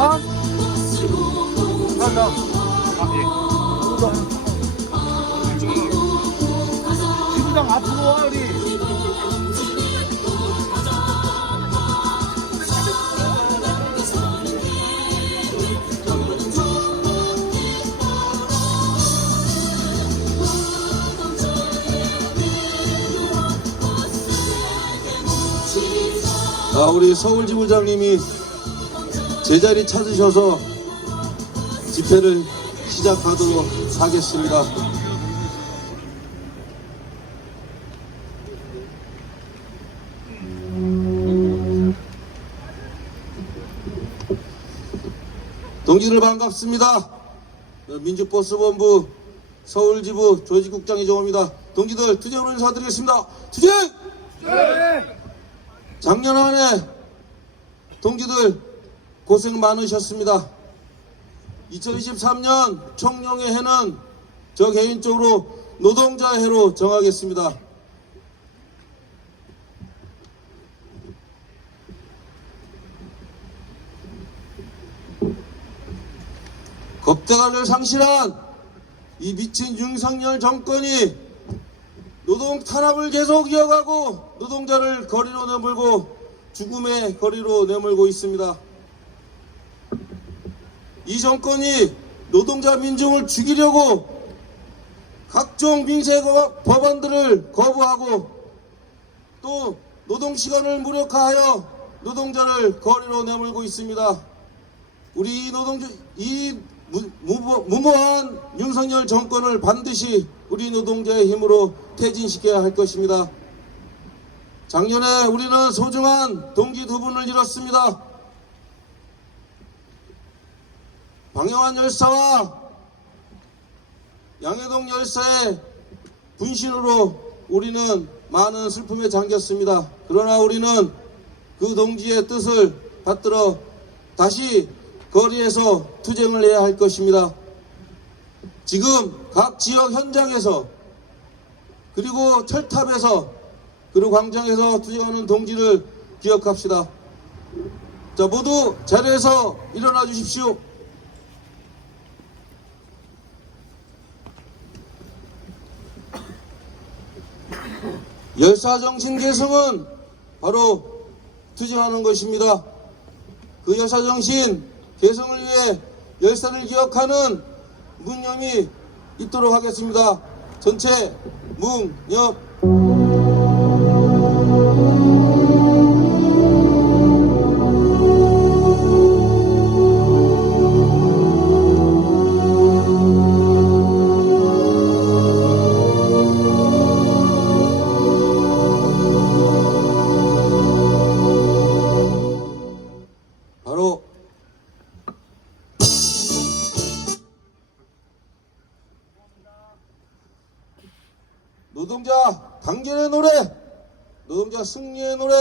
아? 나. 지부장 앞으로 와, 우리. 우리 서울지부장님이 제자리 찾으셔서 집회를 시작하도록 하겠습니다. 동지들 반갑습니다. 민주버스본부 서울지부 조직국장 이정호입니다. 동지들 투쟁으로 인사드리겠습니다. 투쟁! 작년 한 해 동지들 고생 많으셨습니다. 2023년 청룡의 해는 저 개인적으로 노동자 해로 정하겠습니다. 겁대감을 상실한 이 미친 윤석열 정권이 노동 탄압을 계속 이어가고 노동자를 거리로 내몰고 죽음의 거리로 내몰고 있습니다. 이 정권이 노동자 민중을 죽이려고 각종 민생 법안들을 거부하고 또 노동시간을 무력화하여 노동자를 거리로 내몰고 있습니다. 우리 이 무모한 윤석열 정권을 반드시 우리 노동자의 힘으로 퇴진시켜야 할 것입니다. 작년에 우리는 소중한 동기 두 분을 잃었습니다. 방영환 열사와 양해동 열사의 분신으로 우리는 많은 슬픔에 잠겼습니다. 그러나 우리는 그 동지의 뜻을 받들어 다시 거리에서 투쟁을 해야 할 것입니다. 지금 각 지역 현장에서 그리고 철탑에서 그리고 광장에서 투쟁하는 동지를 기억합시다. 자, 모두 자리에서 일어나 주십시오. 열사정신 계승은 바로 투쟁하는 것입니다. 그 열사정신 계승을 위해 열사를 기억하는 묵념이 있도록 하겠습니다. 전체 묵념. 바로 노동자 단결의 노래, 노동자 승리의 노래,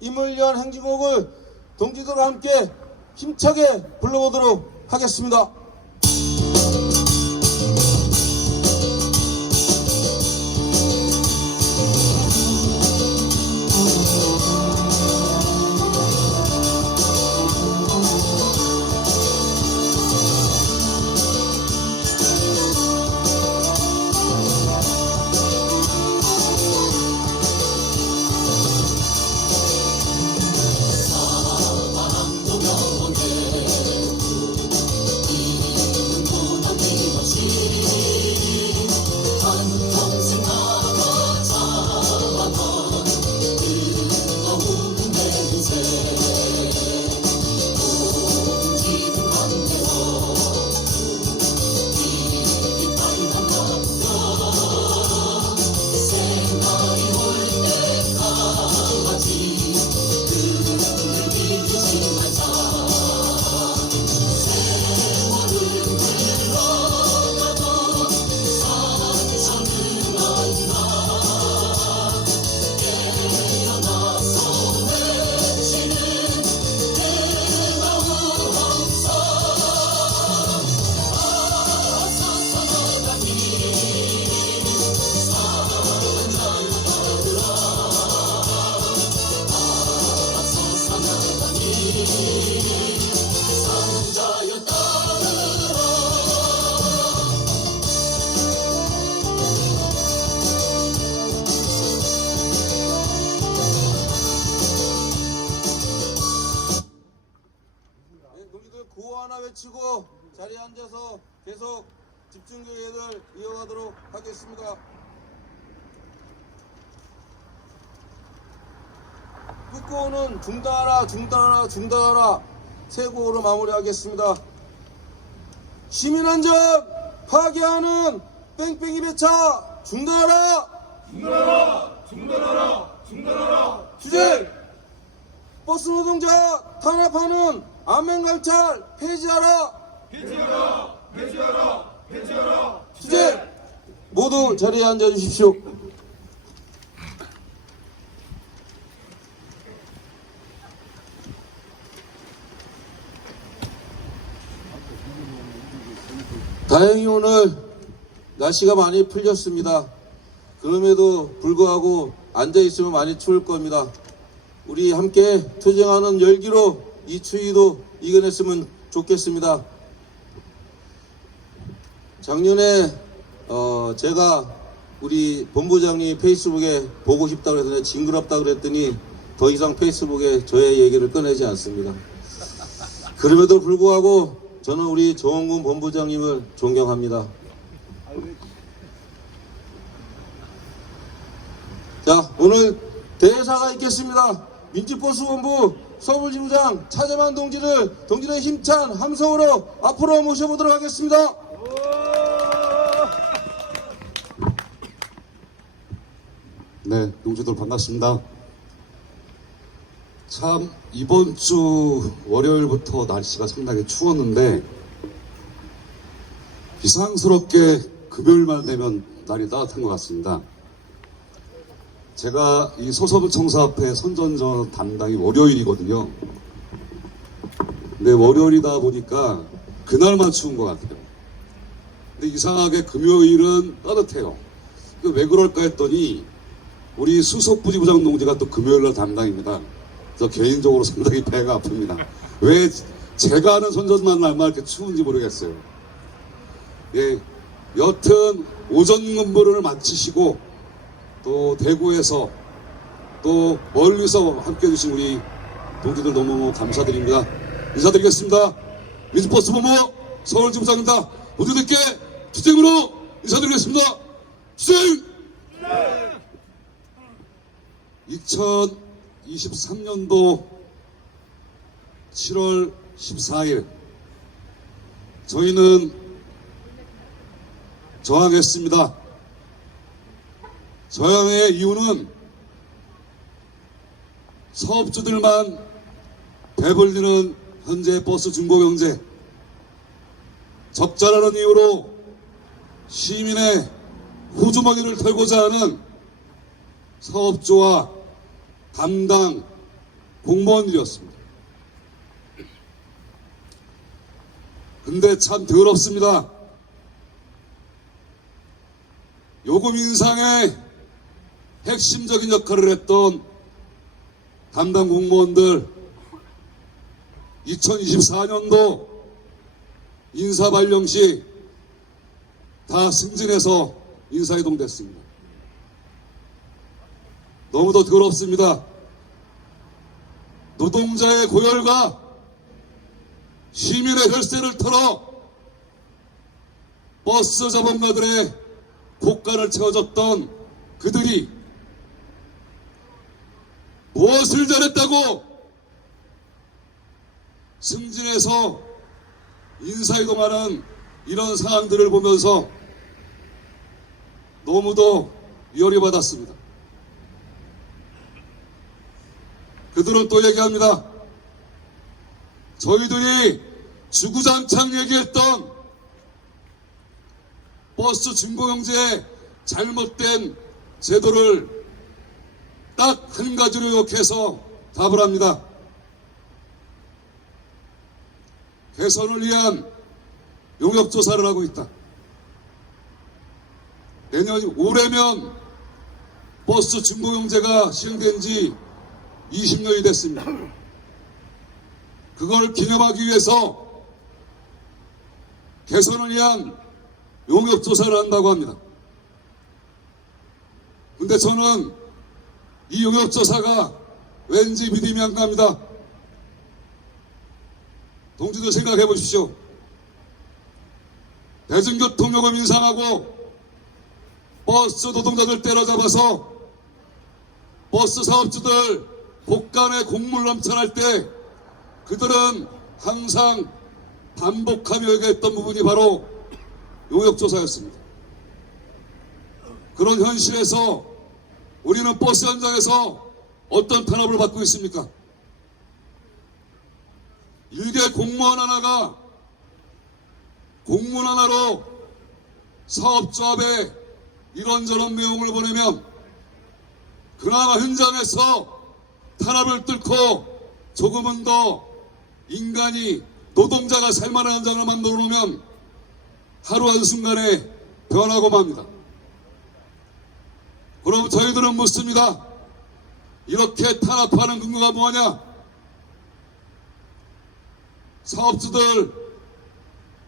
임을 위한 행진곡을 동지들과 함께 힘차게 불러보도록 하겠습니다. 동지들 구호 하나 외치고 자리에 앉아서 계속 집중교회를 이어가도록 하겠습니다. 끝구호는 중단하라 중단하라 중단하라 세 구호로 마무리하겠습니다. 시민안전 파괴하는 뺑뺑이 배차 중단하라 중단하라! 중단하라! 중단하라! 주제 버스 노동자 탄압하는 안면갈찰 폐지하라 폐지하라! 폐지하라! 폐지하라! 주제 모두 자리에 앉아 주십시오. 다행히 오늘 날씨가 많이 풀렸습니다. 그럼에도 불구하고 앉아있으면 많이 추울 겁니다. 우리 함께 투쟁하는 열기로 이 추위도 이겨냈으면 좋겠습니다. 작년에 제가 우리 본부장님 페이스북에 보고 싶다고 해서 징그럽다고 그랬더니 더 이상 페이스북에 저의 얘기를 꺼내지 않습니다. 그럼에도 불구하고 저는 우리 정원군 본부장님을 존경합니다. 자, 오늘 대사가 있겠습니다. 민주버스본부 서울지부장 차재만 동지를 힘찬 함성으로 앞으로 모셔보도록 하겠습니다. 네, 동지들 반갑습니다. 참 이번 주 월요일부터 날씨가 상당히 추웠는데 이상스럽게 금요일만 되면 날이 따뜻한 것 같습니다. 제가 이 소서부청사 앞에 선전전 담당이 월요일이거든요. 근데 월요일이다 보니까 그날만 추운 것 같아요. 근데 이상하게 금요일은 따뜻해요. 왜 그럴까 했더니 우리 수석부지부장 동지가 또 금요일날 담당입니다. 그래서 개인적으로 상당히 배가 아픕니다. 왜 제가 하는 선전만 날만 이렇게 추운지 모르겠어요. 예, 여튼 오전 근무를 마치시고 또 대구에서 또 멀리서 함께 해주신 우리 동지들 너무 감사드립니다. 인사드리겠습니다. 민주버스본부 서울지부장입니다. 모두들께 투쟁으로 인사드리겠습니다. 투쟁! 2023년도 7월 14일 저희는 저항했습니다. 저항의 이유는 사업주들만 배불리는 현재 버스 중고경제, 적자라는 이유로 시민의 호주머니를 털고자 하는 사업주와 담당 공무원들이었습니다. 근데 참 더럽습니다. 요금 인상에 핵심적인 역할을 했던 담당 공무원들 2024년도 인사 발령 시 다 승진해서 인사이동됐습니다. 너무도 더럽습니다. 노동자의 고열과 시민의 혈세를 털어 버스 자본가들의 고가를 채워줬던 그들이 무엇을 잘했다고 승진해서 인사이동하는 이런 상황들을 보면서 너무도 열이 받았습니다. 그들은 또 얘기합니다. 저희들이 주구장창 얘기했던 버스 중고경제의 잘못된 제도를 딱 한 가지로 욕해서 답을 합니다. 개선을 위한 용역조사를 하고 있다. 내년 올해면 버스 중고경제가 시행된 지 20년이 됐습니다. 그걸 기념하기 위해서 개선을 위한 용역조사를 한다고 합니다. 근데 저는 이 용역조사가 왠지 믿음이 안 갑니다. 동지들 생각해 보십시오. 대중교통요금 인상하고 버스 노동자들 때려잡아서 버스 사업주들 복간에 곡물 넘쳐날 때 그들은 항상 반복하며 얘기했던 부분이 바로 용역조사였습니다. 그런 현실에서 우리는 버스 현장에서 어떤 탄압을 받고 있습니까? 일개 공무원 하나가 공문 하나로 사업조합에 이런저런 내용을 보내면 그나마 현장에서 탄압을 뚫고 조금은 더 인간이 노동자가 살만한 현장을 만들어 놓으면 하루 한순간에 변하고 맙니다. 그럼 저희들은 묻습니다. 이렇게 탄압하는 근거가 뭐냐? 사업주들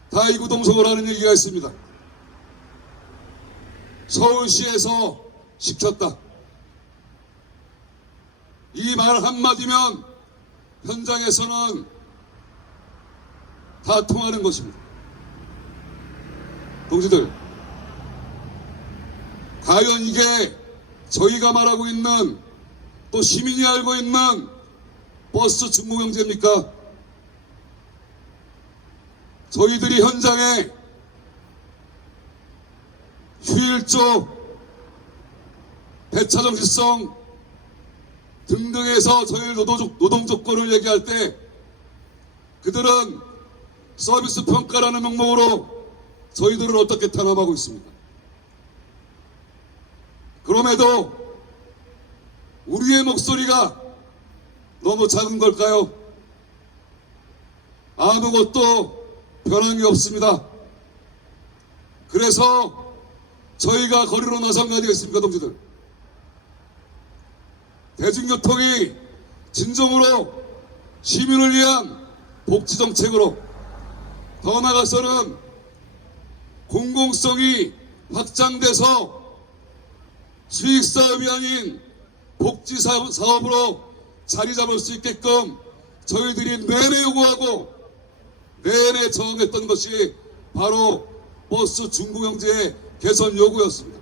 다 이구동성을 하는 얘기가 있습니다. 서울시에서 시켰다. 이 말 한마디면 현장에서는 다 통하는 것입니다. 동지들, 과연 이게 저희가 말하고 있는 또 시민이 알고 있는 버스 중공영제입니까? 저희들이 현장에 휴일조, 배차 정시성 등등에서 저희 노동 조건을 얘기할 때 그들은 서비스 평가라는 명목으로 저희들을 어떻게 탄압하고 있습니까? 그럼에도 우리의 목소리가 너무 작은 걸까요? 아무것도 변한 게 없습니다. 그래서 저희가 거리로 나선 거 아니겠습니까, 동지들? 대중교통이 진정으로 시민을 위한 복지정책으로, 더 나아가서는 공공성이 확장돼서 수익사업이 아닌 복지사업으로 자리 잡을 수 있게끔 저희들이 내내 요구하고 내내 저항했던 것이 바로 버스 중공영제의 개선 요구였습니다.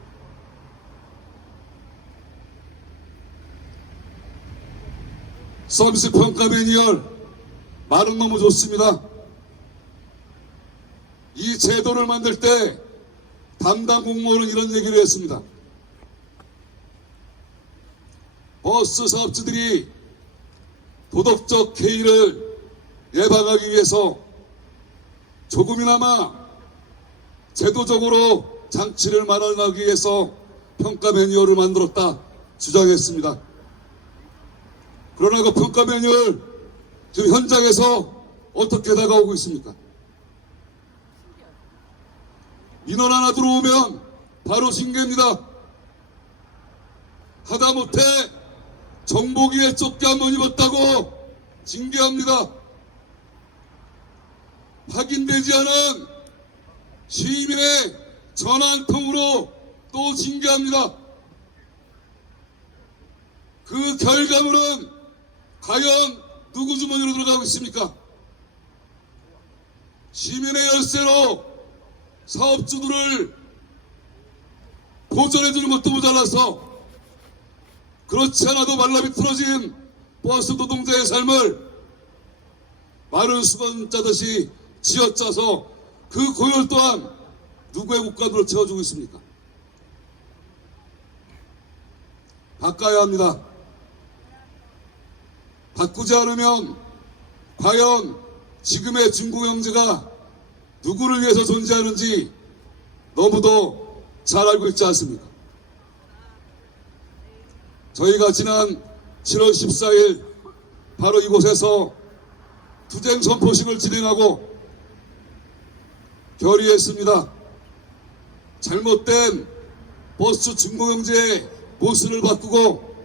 서비스 평가 매뉴얼 말은 너무 좋습니다. 이 제도를 만들 때 담당 공무원은 이런 얘기를 했습니다. 버스 사업주들이 도덕적 해이를 예방하기 위해서 조금이나마 제도적으로 장치를 마련하기 위해서 평가 매뉴얼을 만들었다 주장했습니다. 그러나 그 평가 매뉴얼 지금 현장에서 어떻게 다가오고 있습니까? 민원 하나 들어오면 바로 징계입니다. 하다못해 정보기에 쫓겨 한번 입었다고 징계합니다. 확인되지 않은 시민의 전화 한 통으로 또 징계합니다. 그 결과물은 과연 누구 주머니로 들어가고 있습니까? 시민의 열쇠로 사업주들을 보전해주는 것도 모자라서 그렇지 않아도 말라비 틀어진 버스 노동자의 삶을 마른 수건 짜듯이 쥐어짜서 그 고열 또한 누구의 국가들로 채워주고 있습니까? 바꿔야 합니다. 바꾸지 않으면 과연 지금의 중공영제가 누구를 위해서 존재하는지 너무도 잘 알고 있지 않습니까? 저희가 지난 7월 14일 바로 이곳에서 투쟁 선포식을 진행하고 결의했습니다. 잘못된 버스 중공영제의 모습을 바꾸고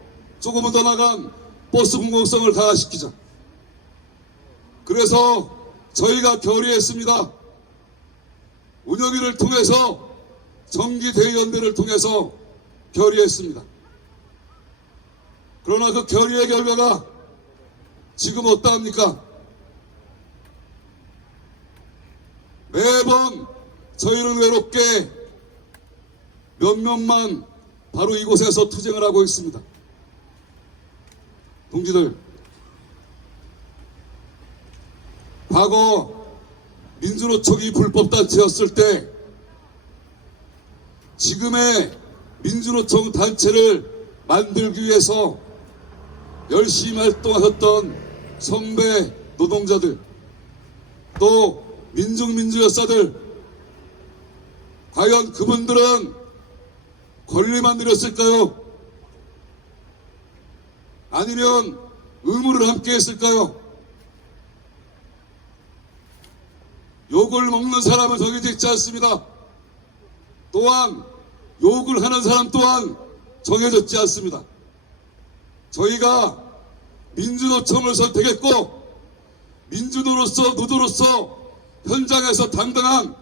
조금은 더 나간 버스 공공성을 강화시키자. 그래서 저희가 결의했습니다. 운영위를 통해서 정기대의연대를 통해서 결의했습니다. 그러나 그 결의의 결과가 지금 어떠합니까? 매번 저희는 외롭게 몇몇만 바로 이곳에서 투쟁을 하고 있습니다. 동지들, 과거 민주노총이 불법단체였을 때 지금의 민주노총 단체를 만들기 위해서 열심히 활동하셨던 성배 노동자들, 또 민중민주여사들, 과연 그분들은 권리만 누렸을까요? 아니면 의무를 함께 했을까요? 욕을 먹는 사람은 정해져 있지 않습니다. 또한 욕을 하는 사람 또한 정해졌지 않습니다. 저희가 민주노총을 선택했고 노조로서 현장에서 당당한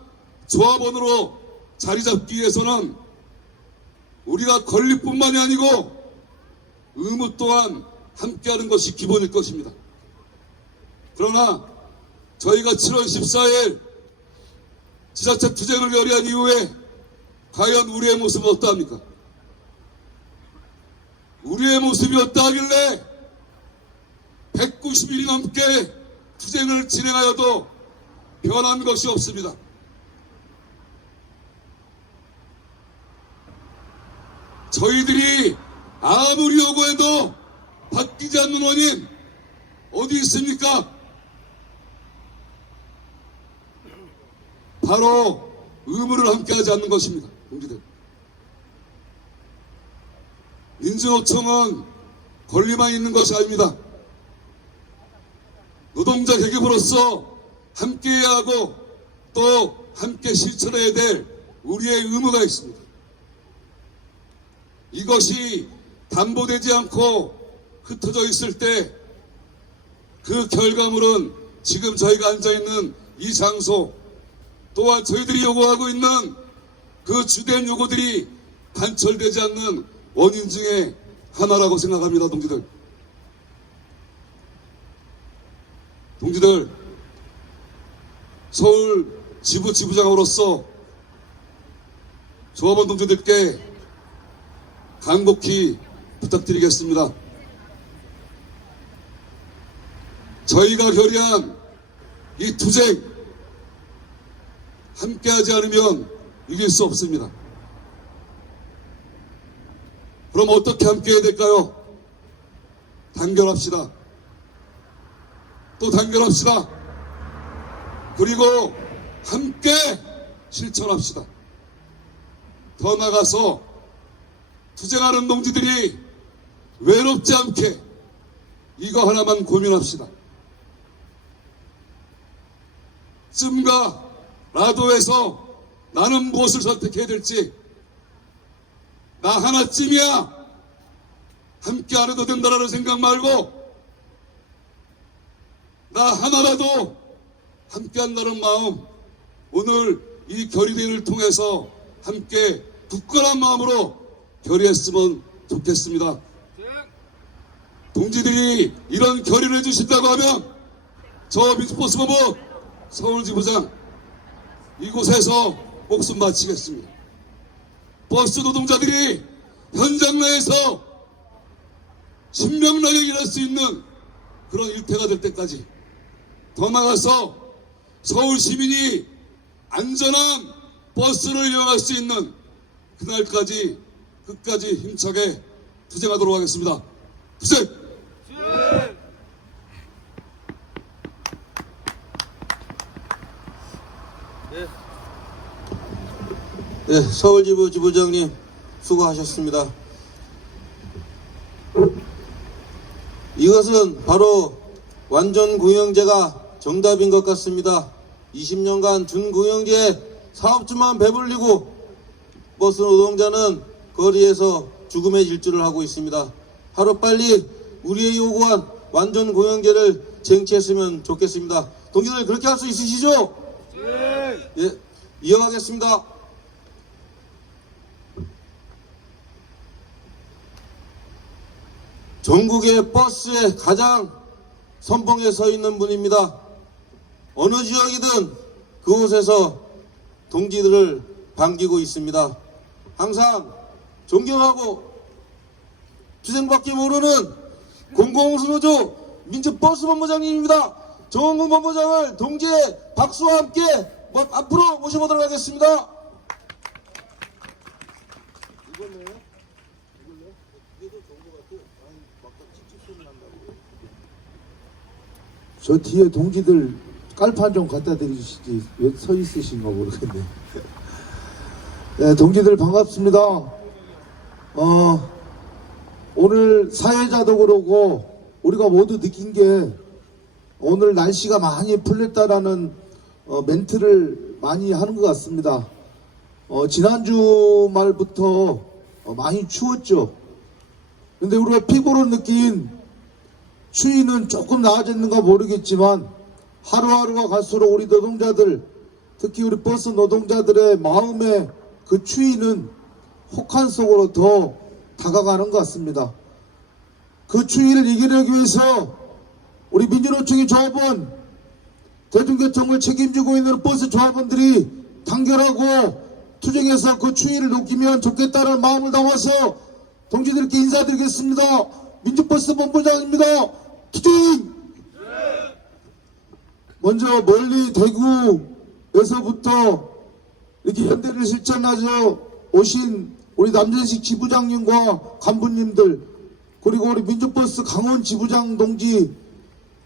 조합원으로 자리 잡기 위해서는 우리가 권리뿐만이 아니고 의무 또한 함께하는 것이 기본일 것입니다. 그러나 저희가 7월 14일 지자체 투쟁을 결의한 이후에 과연 우리의 모습은 어떠합니까? 우리의 모습이 어떠하길래 190일이 넘게 투쟁을 진행하여도 변한 것이 없습니다. 저희들이 아무리 요구해도 바뀌지 않는 원인 어디 있습니까? 바로 의무를 함께하지 않는 것입니다. 동지들, 민주노총은 권리만 있는 것이 아닙니다. 노동자 계급으로서 함께해야 하고 또 함께 실천해야 될 우리의 의무가 있습니다. 이것이 담보되지 않고 흩어져 있을 때 그 결과물은 지금 저희가 앉아있는 이 장소, 또한 저희들이 요구하고 있는 그 주된 요구들이 관철되지 않는 원인 중에 하나라고 생각합니다. 동지들, 서울 지부장으로서 조합원 동지들께 간곡히 부탁드리겠습니다. 저희가 결의한 이 투쟁 함께하지 않으면 이길 수 없습니다. 그럼 어떻게 함께해야 될까요? 단결합시다. 또 단결합시다. 그리고 함께 실천합시다. 더 나아가서 투쟁하는 동지들이 외롭지 않게 이거 하나만 고민합시다. 쯤과 라도에서 나는 무엇을 선택해야 될지, 나 하나쯤이야 함께 안 해도 된다라는 생각 말고 나 하나라도 함께 한다는 마음, 오늘 이 결의대회를 통해서 함께 굳건한 마음으로 결의했으면 좋겠습니다. 동지들이 이런 결의를 해주신다고 하면 저 민주버스본부 서울지부장 이곳에서 목숨 바치겠습니다. 버스 노동자들이 현장 내에서 신명나게 일할 수 있는 그런 일태가 될 때까지, 더 나아가서 서울 시민이 안전한 버스를 이용할 수 있는 그날까지 끝까지 힘차게 투쟁하도록 하겠습니다. 투쟁! 네, 서울지부 지부장님 수고하셨습니다. 이것은 바로 완전고용제가 정답인 것 같습니다. 20년간 준고용제 사업주만 배불리고 버스 노동자는 거리에서 죽음의 질주를 하고 있습니다. 하루빨리 우리의 요구한 완전고용제를 쟁취했으면 좋겠습니다. 동지들 그렇게 할 수 있으시죠? 네. 예, 이어가겠습니다. 전국의 버스에 가장 선봉에 서 있는 분입니다. 어느 지역이든 그곳에서 동지들을 반기고 있습니다. 항상 존경하고 투쟁밖에 모르는 공공운수노조 민주버스본부장님입니다. 정원근 본부장을 동지의 박수와 함께 앞으로 모셔보도록 하겠습니다. 저 뒤에 동지들 깔판 좀 갖다 드리시지 왜 서 있으신가 모르겠네. 네, 동지들 반갑습니다. 오늘 사회자도 그러고 우리가 모두 느낀 게 오늘 날씨가 많이 풀렸다라는 멘트를 많이 하는 것 같습니다. 지난주 말부터 많이 추웠죠. 근데 우리가 피부로 느낀 추위는 조금 나아졌는가 모르겠지만 하루하루가 갈수록 우리 노동자들, 특히 우리 버스 노동자들의 마음의 그 추위는 혹한 속으로 더 다가가는 것 같습니다. 그 추위를 이겨내기 위해서 우리 민주노총의 조합원, 대중교통을 책임지고 있는 버스 조합원들이 단결하고 투쟁해서 그 추위를 녹이면 좋겠다는 마음을 담아서 동지들께 인사드리겠습니다. 민주버스 본부장입니다. 투쟁! 먼저 멀리 대구에서부터 이렇게 현대를 실천하셔 오신 우리 남전식 지부장님과 간부님들, 그리고 우리 민주버스 강원 지부장 동지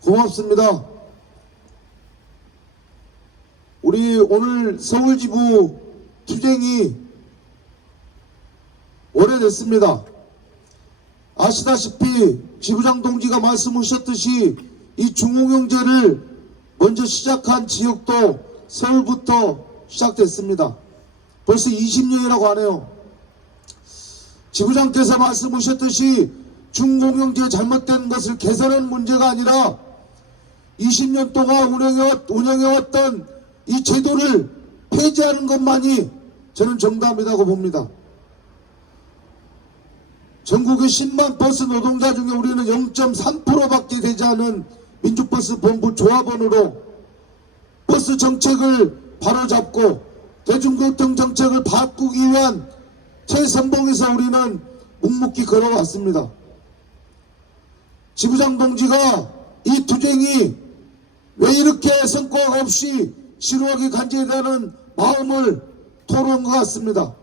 고맙습니다. 우리 오늘 서울지부 투쟁이 오래됐습니다. 아시다시피 지부장 동지가 말씀하셨듯이 이 중공영제를 먼저 시작한 지역도 서울부터 시작됐습니다. 벌써 20년이라고 하네요. 지부장께서 말씀하셨듯이 중공영제 잘못된 것을 개선하는 문제가 아니라 20년 동안 운영해왔던 이 제도를 폐지하는 것만이 저는 정답이라고 봅니다. 전국의 10만 버스 노동자 중에 우리는 0.3%밖에 되지 않은 민주버스 본부 조합원으로 버스 정책을 바로잡고 대중교통 정책을 바꾸기 위한 최선봉에서 우리는 묵묵히 걸어왔습니다. 지부장 동지가 이 투쟁이 왜 이렇게 성과가 없이 지루하게 간절하다는 마음을 토로한 것 같습니다.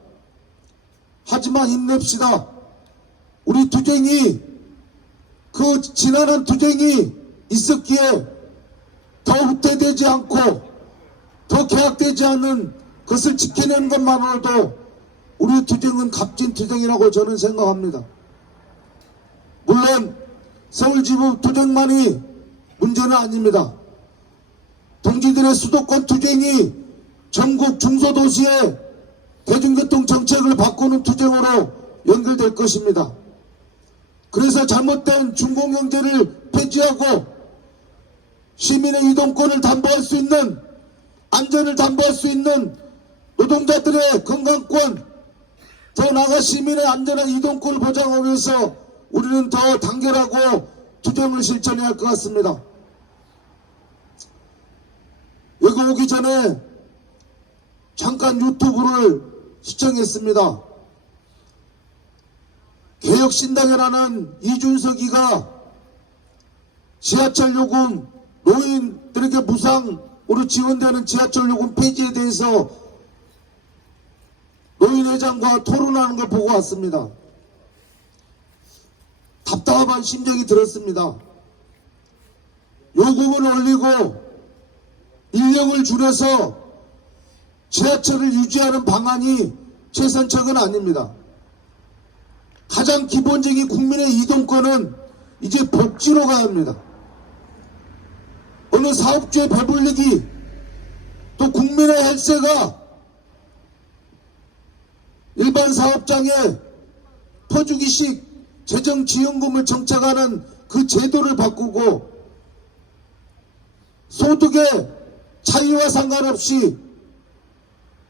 하지만 힘냅시다. 우리 투쟁이 그 지난한 투쟁이 있었기에 더 후퇴되지 않고 더 계약되지 않는 것을 지켜내는 것만으로도 우리 투쟁은 값진 투쟁이라고 저는 생각합니다. 물론 서울지부 투쟁만이 문제는 아닙니다. 동지들의 수도권 투쟁이 전국 중소도시의 대중교통 정책을 바꾸는 투쟁으로 연결될 것입니다. 그래서 잘못된 중공영제를 폐지하고 시민의 이동권을 담보할 수 있는, 안전을 담보할 수 있는 노동자들의 건강권, 더 나아가 시민의 안전한 이동권을 보장하기 위해서 우리는 더 단결하고 투쟁을 실천해야 할 것 같습니다. 여기 오기 전에 잠깐 유튜브를 시청했습니다. 개혁신당이라는 이준석이가 지하철 요금, 노인들에게 무상으로 지원되는 지하철 요금 폐지에 대해서 노인회장과 토론하는 걸 보고 왔습니다. 답답한 심정이 들었습니다. 요금을 올리고 인력을 줄여서 지하철을 유지하는 방안이 최선책은 아닙니다. 가장 기본적인 국민의 이동권은 이제 복지로 가야 합니다. 어느 사업주의 배불리기, 또 국민의 헬세가 일반 사업장에 퍼주기식 재정지원금을 정착하는 그 제도를 바꾸고 소득의 차이와 상관없이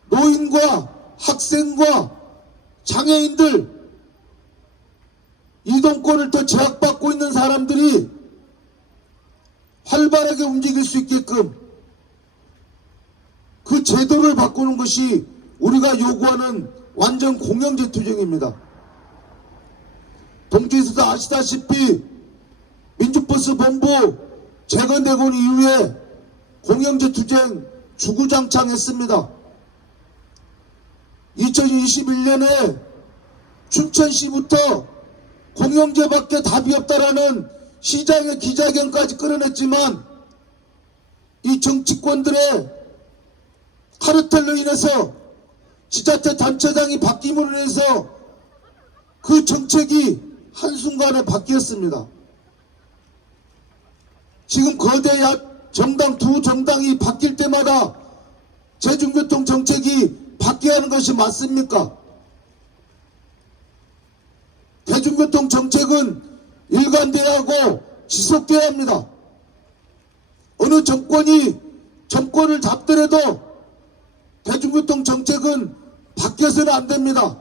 노인과 학생과 장애인들 이동권을 더 제약받고 있는 사람들이 활발하게 움직일 수 있게끔 그 제도를 바꾸는 것이 우리가 요구하는 완전 공영제 투쟁입니다. 동지에서도 아시다시피 민주버스 본부 재건되고 이후에 공영제 투쟁 주구장창했습니다. 2021년에 춘천시부터 공영제밖에 답이 없다라는 시장의 기자회견까지 끌어냈지만 이 정치권들의 카르텔로 인해서 지자체 단체장이 바뀜으로 인해서 그 정책이 한순간에 바뀌었습니다. 지금 거대 정당 두 정당이 바뀔 때마다 대중교통 정책이 바뀌어야 하는 것이 맞습니까? 대중교통 정책은 일관돼야 하고 지속돼야 합니다. 어느 정권이 정권을 잡더라도 대중교통 정책은 바뀌어서는 안 됩니다.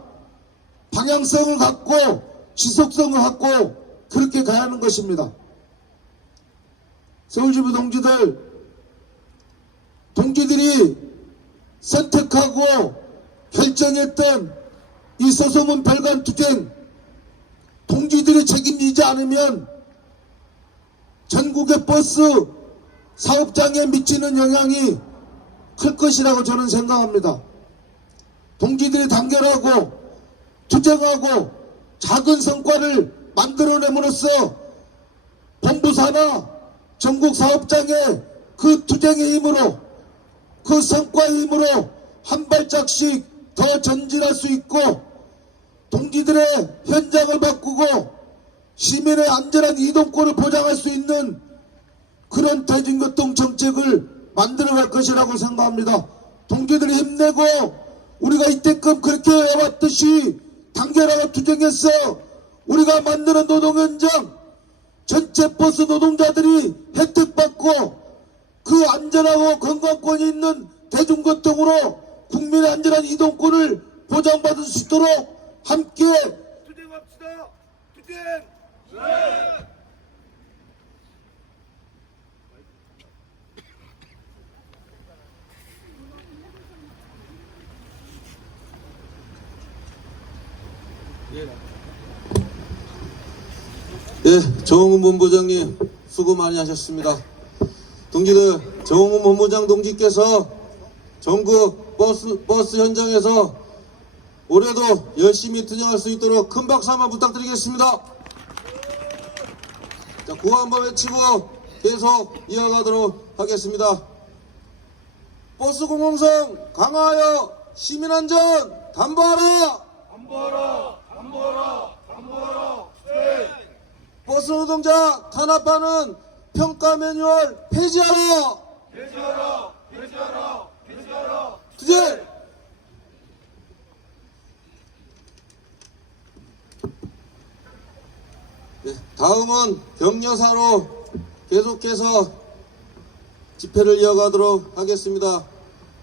방향성을 갖고 지속성을 갖고 그렇게 가야 하는 것입니다. 서울지부 동지들이 선택하고 결정했던 이 서소문 별관 투쟁, 동지들이 책임지지 않으면 전국의 버스 사업장에 미치는 영향이 클 것이라고 저는 생각합니다. 동지들이 단결하고 투쟁하고 작은 성과를 만들어냄으로써 본부사나 전국 사업장의 그 투쟁의 힘으로, 그 성과의 힘으로 한 발짝씩 더 전진할 수 있고 동지들의 현장을 바꾸고 시민의 안전한 이동권을 보장할 수 있는 그런 대중교통 정책을 만들어갈 것이라고 생각합니다. 동지들이 힘내고 우리가 이때껏 그렇게 해왔듯이 단결하고 투쟁해서 우리가 만드는 노동현장 전체 버스 노동자들이 혜택받고 그 안전하고 건강권이 있는 대중교통으로 국민의 안전한 이동권을 보장받을 수 있도록 함께 투쟁합시다. 투쟁. 예, 정홍훈 본부장님 수고 많이 하셨습니다. 동지들, 정홍훈 본부장 동지께서 전국 버스 현장에서 올해도 열심히 투쟁할 수 있도록 큰 박수 한번 부탁드리겠습니다. 자, 구호 한번 외치고 계속 이어가도록 하겠습니다. 버스 공공성 강화하여 시민안전 담보하라. 담보하라. 담보하라. 담보하라. 투쟁. 버스 노동자 탄압하는 평가 매뉴얼 폐지하라. 폐지하라. 폐지하라. 폐지하라. 투쟁! 네, 다음은 격려사로 계속해서 집회를 이어가도록 하겠습니다.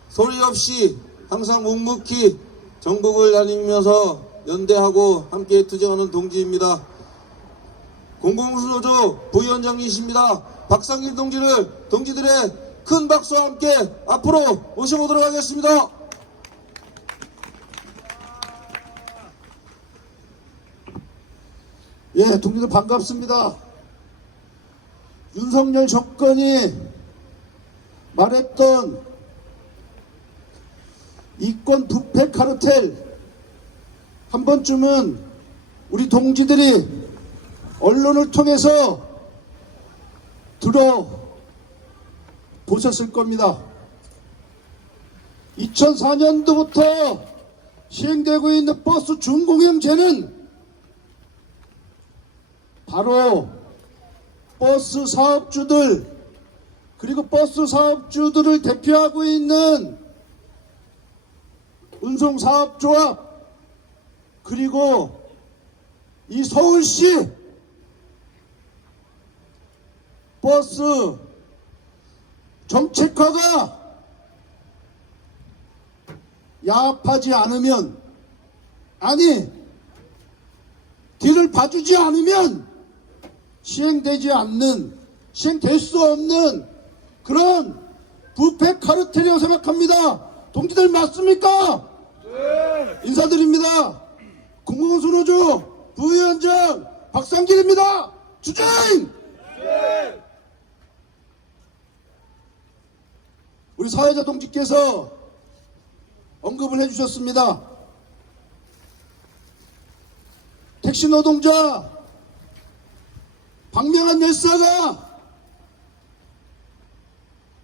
소리 없이 항상 묵묵히 전국을 다니면서 연대하고 함께 투쟁하는 동지입니다. 공공수노조 부위원장님이십니다. 박상길 동지들의 큰 박수와 함께 앞으로 모셔보도록 하겠습니다. 예, 동지들 반갑습니다. 윤석열 정권이 말했던 이권 부패 카르텔 한 번쯤은 우리 동지들이 언론을 통해서 들어보셨을 겁니다. 2004년도부터 시행되고 있는 버스 준공영제는 바로 버스 사업주들 그리고 버스 사업주들을 대표하고 있는 운송사업조합 그리고 이 서울시 버스 정책화가 야합하지 않으면 뒤를 봐주지 않으면 시행될 수 없는 그런 부패 카르텔이라고 생각합니다. 동지들 맞습니까? 인사드립니다. 공공운수노조 부위원장 박상길입니다. 추진! 우리 사회자 동지께서 언급을 해주셨습니다. 택시 노동자 박명한 열사가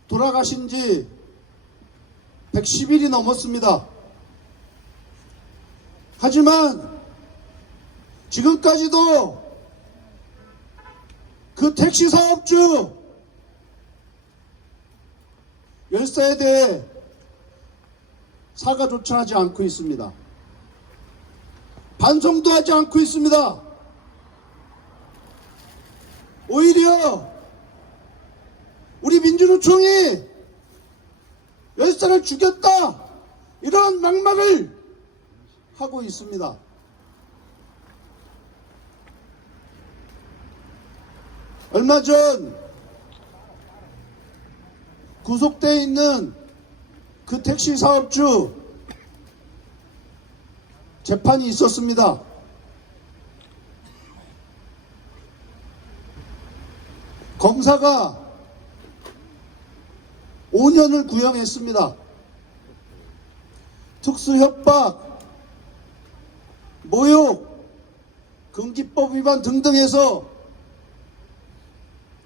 돌아가신 지 110일이 넘었습니다. 하지만 지금까지도 그 택시 사업주 열사에 대해 사과조차 하지 않고 있습니다. 반성도 하지 않고 있습니다. 오히려 우리 민주노총이 열사를 죽였다 이런 막말을 하고 있습니다. 얼마 전 구속되어 있는 그 택시 사업주 재판이 있었습니다. 검사가 5년을 구형했습니다. 특수협박, 모욕, 금기법 위반 등등 해서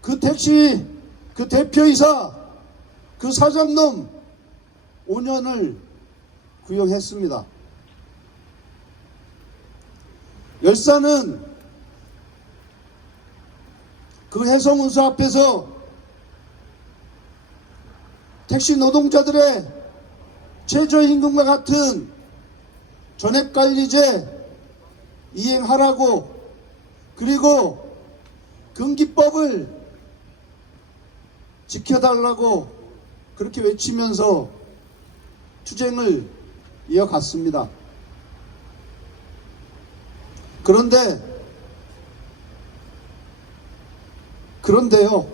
그 택시, 그 대표이사, 그 사장놈 5년을 구형했습니다. 열사는 그 해성운수 앞에서 택시 노동자들의 최저임금과 같은 전액관리제 이행하라고, 그리고 금기법을 지켜달라고 그렇게 외치면서 투쟁을 이어갔습니다. 그런데요,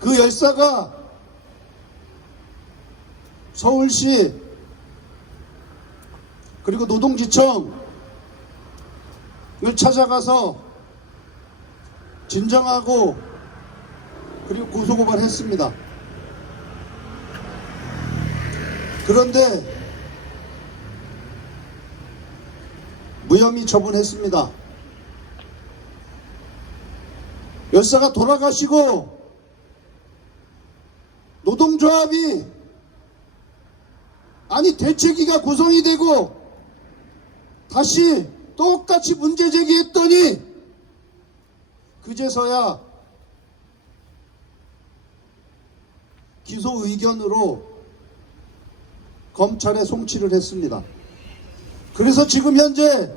그 열사가 서울시 그리고 노동지청을 찾아가서 진정하고 그리고 고소고발했습니다. 그런데 무혐의 처분했습니다. 열사가 돌아가시고 노동조합이 대책위가 구성이 되고 다시 똑같이 문제 제기했더니 그제서야 기소 의견으로 검찰에 송치를 했습니다. 그래서 지금 현재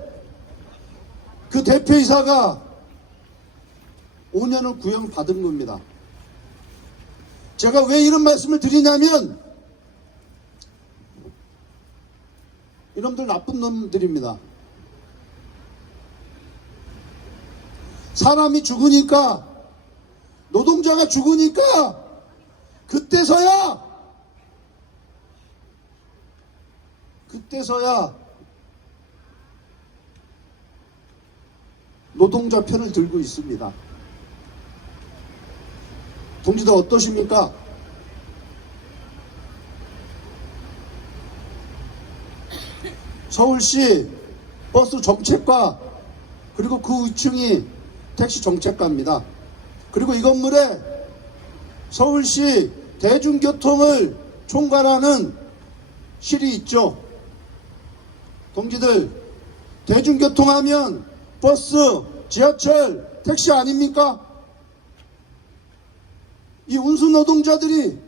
그 대표이사가 5년을 구형받은 겁니다. 제가 왜 이런 말씀을 드리냐면, 이놈들 나쁜 놈들입니다. 사람이 죽으니까, 노동자가 죽으니까 그때서야 노동자 편을 들고 있습니다. 동지들 어떠십니까? 서울시 버스 정책과 그리고 그 위층이 택시 정책과입니다. 그리고 이 건물에 서울시 대중교통을 총괄하는 실이 있죠. 동지들, 대중교통하면 버스, 지하철, 택시 아닙니까? 이 운수노동자들이,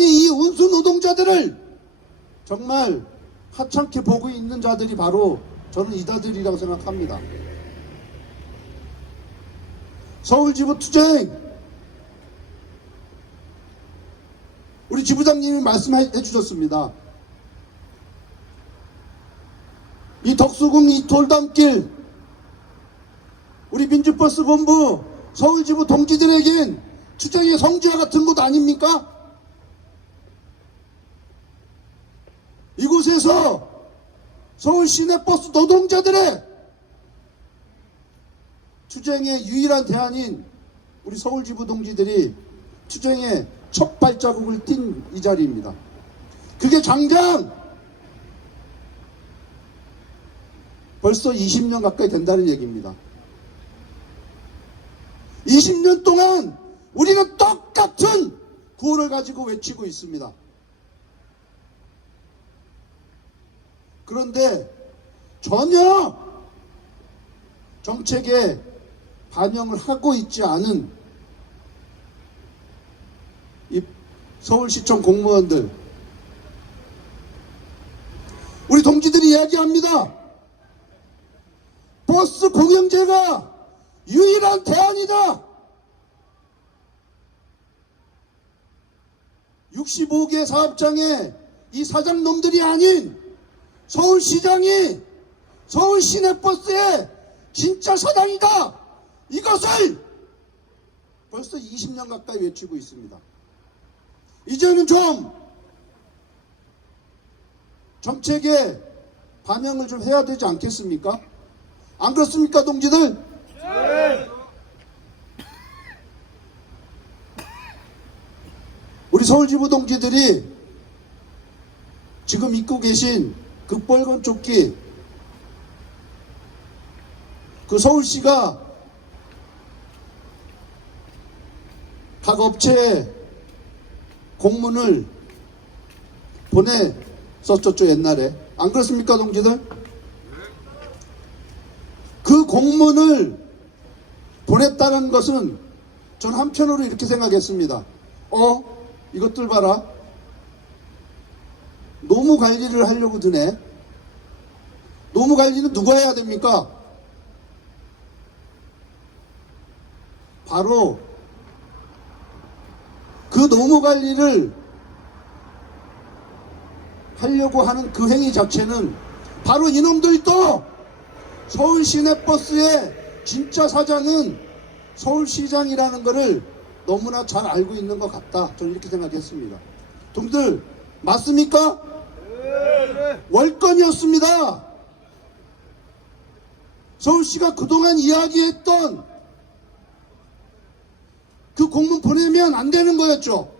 이 운수노동자들을 정말 하찮게 보고 있는 자들이 바로 저는 이다들이라고 생각합니다. 서울지부 투쟁, 우리 지부장님이 말씀해 주셨습니다. 이 덕수궁 이 돌담길, 우리 민주버스 본부 서울지부 동지들에겐 투쟁의 성지와 같은 곳 아닙니까? 이곳에서 서울 시내버스 노동자들의 투쟁의 유일한 대안인 우리 서울지부 동지들이 투쟁의 첫 발자국을 띈 이 자리입니다. 그게 장장 벌써 20년 가까이 된다는 얘기입니다. 20년 동안 우리는 똑같은 구호를 가지고 외치고 있습니다. 그런데 전혀 정책에 반영을 하고 있지 않은 이 서울시청 공무원들, 우리 동지들이 이야기합니다. 버스 공영제가 유일한 대안이다. 65개 사업장의 이 사장놈들이 아닌 서울시장이 서울 시내버스의 진짜 사장이다. 이것을 벌써 20년 가까이 외치고 있습니다. 이제는 좀 정책에 반영을 좀 해야 되지 않겠습니까? 안 그렇습니까, 동지들? 우리 서울지부 동지들이 지금 입고 계신 그 빨간 조끼, 그 서울시가 각 업체에 공문을 보냈었죠, 옛날에. 안 그렇습니까, 동지들? 그 공문을 보냈다는 것은 전 한편으로 이렇게 생각했습니다. 이것들 봐라. 노무 관리를 하려고 드네. 노무 관리는 누가 해야 됩니까? 바로 그 노무 관리를 하려고 하는 그 행위 자체는 바로 이놈들이 또 서울 시내버스의 진짜 사장은 서울시장이라는 것을 너무나 잘 알고 있는 것 같다. 저는 이렇게 생각했습니다. 동들 맞습니까? 월권이었습니다. 서울시가 그동안 이야기했던 그 공문 보내면 안 되는 거였죠.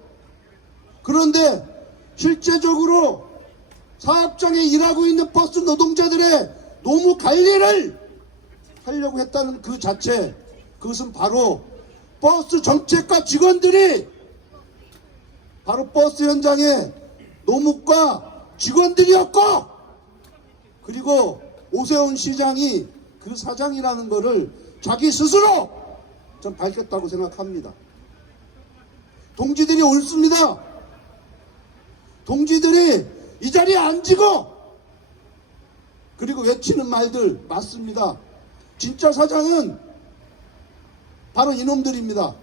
그런데 실제적으로 사업장에 일하고 있는 버스 노동자들의 노무 관리를 하려고 했다는 그 자체, 그것은 바로 버스 정책과 직원들이 바로 버스 현장에 노무과 직원들이었고, 그리고 오세훈 시장이 그 사장이라는 것을 자기 스스로 전 밝혔다고 생각합니다. 동지들이 옳습니다. 동지들이 이 자리에 앉고 그리고 외치는 말들 맞습니다. 진짜 사장은 바로 이놈들입니다.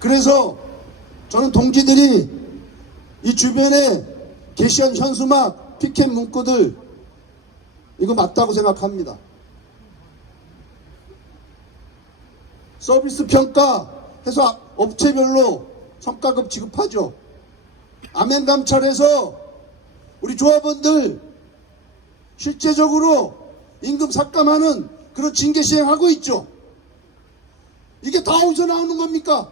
그래서 저는 동지들이 이 주변에 게시한 현수막, 피켓 문구들 이거 맞다고 생각합니다. 서비스 평가해서 업체별로 성과급 지급하죠. 아멘 감찰해서 우리 조합원들 실제적으로 임금 삭감하는 그런 징계 시행하고 있죠. 이게 다 어디서 나오는 겁니까?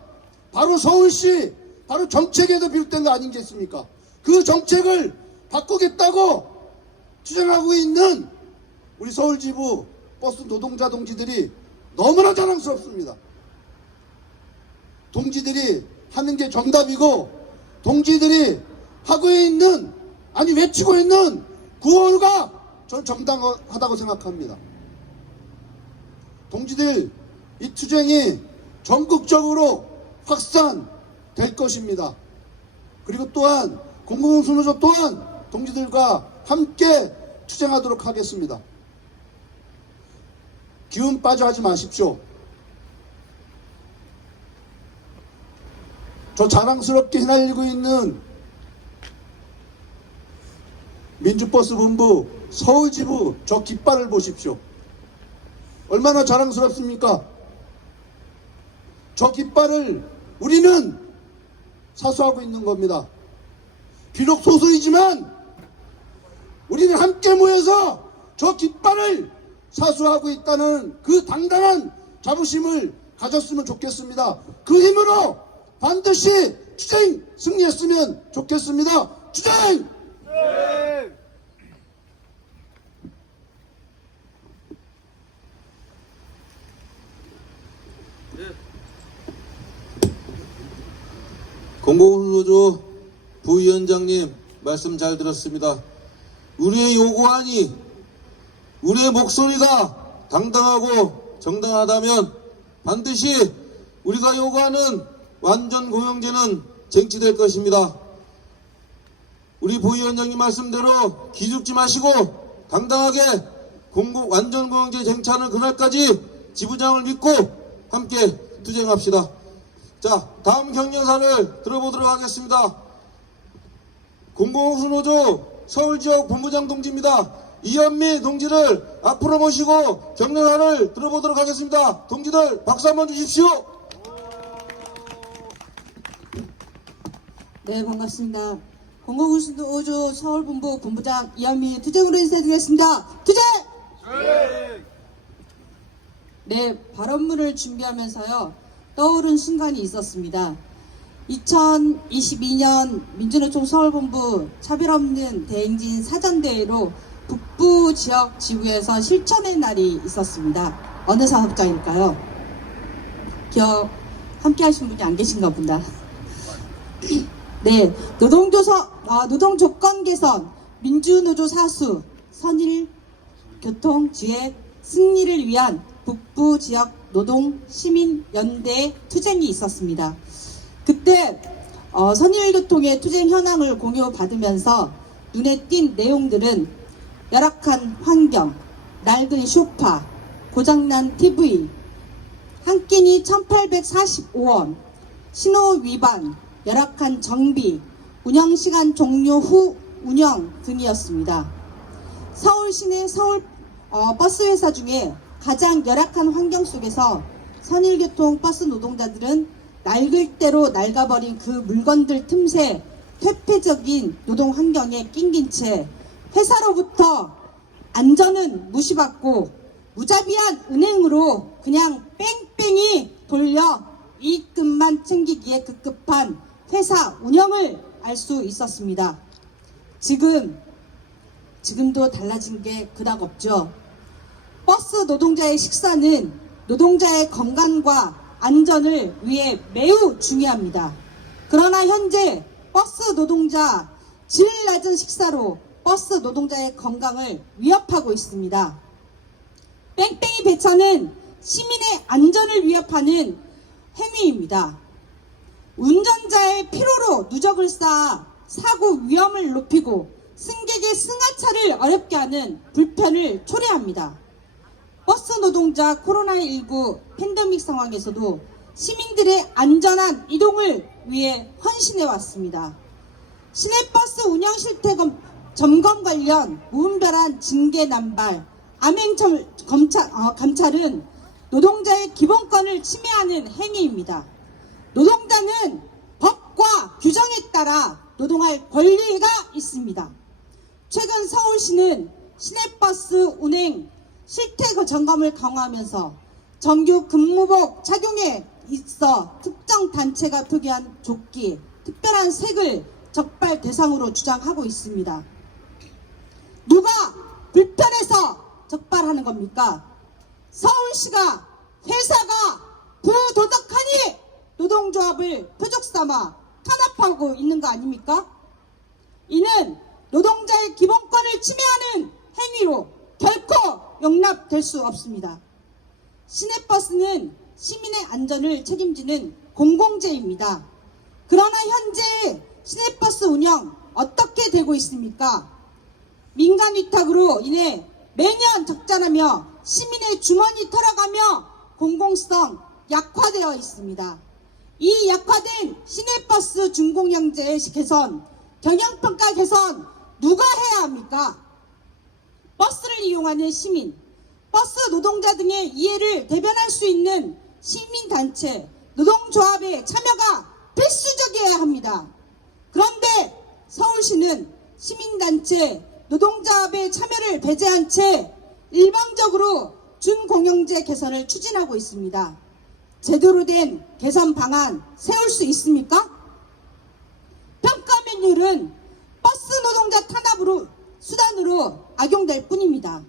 바로 서울시, 바로 정책에서 비롯된 거 아니겠습니까? 그 정책을 바꾸겠다고 주장하고 있는 우리 서울지부 버스 노동자 동지들이 너무나 자랑스럽습니다. 동지들이 하는 게 정답이고, 동지들이 하고 있는, 아니 외치고 있는 구호가 저는 정당하다고 생각합니다. 동지들 이 투쟁이 전국적으로 확산될 것입니다. 그리고 또한 공공운수노조 또한 동지들과 함께 투쟁하도록 하겠습니다. 기운 빠져 하지 마십시오. 저 자랑스럽게 휘날리고 있는 민주버스 본부 서울지부 저 깃발을 보십시오. 얼마나 자랑스럽습니까? 저 깃발을 우리는 사수하고 있는 겁니다. 비록 소수이지만 우리는 함께 모여서 저 깃발을 사수하고 있다는 그 당당한 자부심을 가졌으면 좋겠습니다. 그 힘으로 반드시 투쟁 승리했으면 좋겠습니다. 투쟁! 공공노조 부위원장님 말씀 잘 들었습니다. 우리의 요구안이 우리의 목소리가 당당하고 정당하다면 반드시 우리가 요구하는 완전 공영제는 쟁취될 것입니다. 우리 부위원장님 말씀대로 기죽지 마시고 당당하게 완전 공영제 쟁취하는 그날까지 지부장을 믿고 함께 투쟁합시다. 자, 다음 경영사를 들어보도록 하겠습니다. 공공노조 서울지역 본부장 동지입니다. 이현미 동지를 앞으로 모시고 경영사를 들어보도록 하겠습니다. 동지들 박수 한번 주십시오. 네, 반갑습니다. 공공노조 서울본부 본부장 이현미 투쟁으로 인사드리겠습니다. 투쟁! 네, 발언문을 준비하면서요 떠오른 순간이 있었습니다. 2022년 민주노총 서울본부 차별없는 대행진 사전대회로 북부 지역 지구에서 실천의 날이 있었습니다. 어느 사업장일까요? 기억 함께 하신 분이 안 계신가 본다. 네, 노동 조건 개선, 민주노조 사수, 선일 교통지획 승리를 위한 북부 지역 노동 시민 연대 투쟁이 있었습니다. 그때 선일교통의 투쟁 현황을 공유받으면서 눈에 띈 내용들은 열악한 환경, 낡은 소파, 고장난 TV, 한 끼니 1,845원, 신호 위반, 열악한 정비, 운영시간 종료 후 운영 등이었습니다. 서울 시내 버스회사 중에 가장 열악한 환경 속에서 선일교통 버스 노동자들은 낡을 대로 낡아버린 그 물건들 틈새 퇴폐적인 노동 환경에 낑긴 채 회사로부터 안전은 무시받고 무자비한 은행으로 그냥 뺑뺑이 돌려 이익금만 챙기기에 급급한 회사 운영을 알 수 있었습니다. 지금도 달라진 게 그닥 없죠. 버스 노동자의 식사는 노동자의 건강과 안전을 위해 매우 중요합니다. 그러나 현재 버스 노동자 질 낮은 식사로 버스 노동자의 건강을 위협하고 있습니다. 뺑뺑이 배차는 시민의 안전을 위협하는 행위입니다. 운전자의 피로로 누적을 쌓아 사고 위험을 높이고 승객의 승하차를 어렵게 하는 불편을 초래합니다. 버스 노동자 코로나19 팬데믹 상황에서도 시민들의 안전한 이동을 위해 헌신해 왔습니다. 시내버스 운영 실태 점검 관련 무분별한 징계 남발, 암행 감찰은 노동자의 기본권을 침해하는 행위입니다. 노동자는 법과 규정에 따라 노동할 권리가 있습니다. 최근 서울시는 시내버스 운행 실태 점검을 강화하면서 정규 근무복 착용에 있어 특정 단체가 표기한 조끼, 특별한 색을 적발 대상으로 주장하고 있습니다. 누가 불편해서 적발하는 겁니까? 서울시가 회사가 부도덕하니 노동조합을 표적 삼아 탄압하고 있는 거 아닙니까? 이는 노동자의 기본권을 침해하는 행위로 결코 용납될 수 없습니다. 시내버스는 시민의 안전을 책임지는 공공재입니다. 그러나 현재 시내버스 운영 어떻게 되고 있습니까? 민간 위탁으로 인해 매년 적자나며 시민의 주머니 털어가며 공공성 약화되어 있습니다. 이 약화된 시내버스 준공영제 개선, 경영평가 개선 누가 해야 합니까? 버스를 이용하는 시민, 버스 노동자 등의 이해를 대변할 수 있는 시민단체, 노동 노동조합의 참여가 필수적이어야 합니다. 그런데 서울시는 시민단체, 노동조합의 참여를 배제한 채 일방적으로 준공영제 개선을 추진하고 있습니다. 제대로 된 개선 방안 세울 수 있습니까? 평가 매뉴는 버스 노동자 탄압으로 수단으로 악용될 뿐입니다.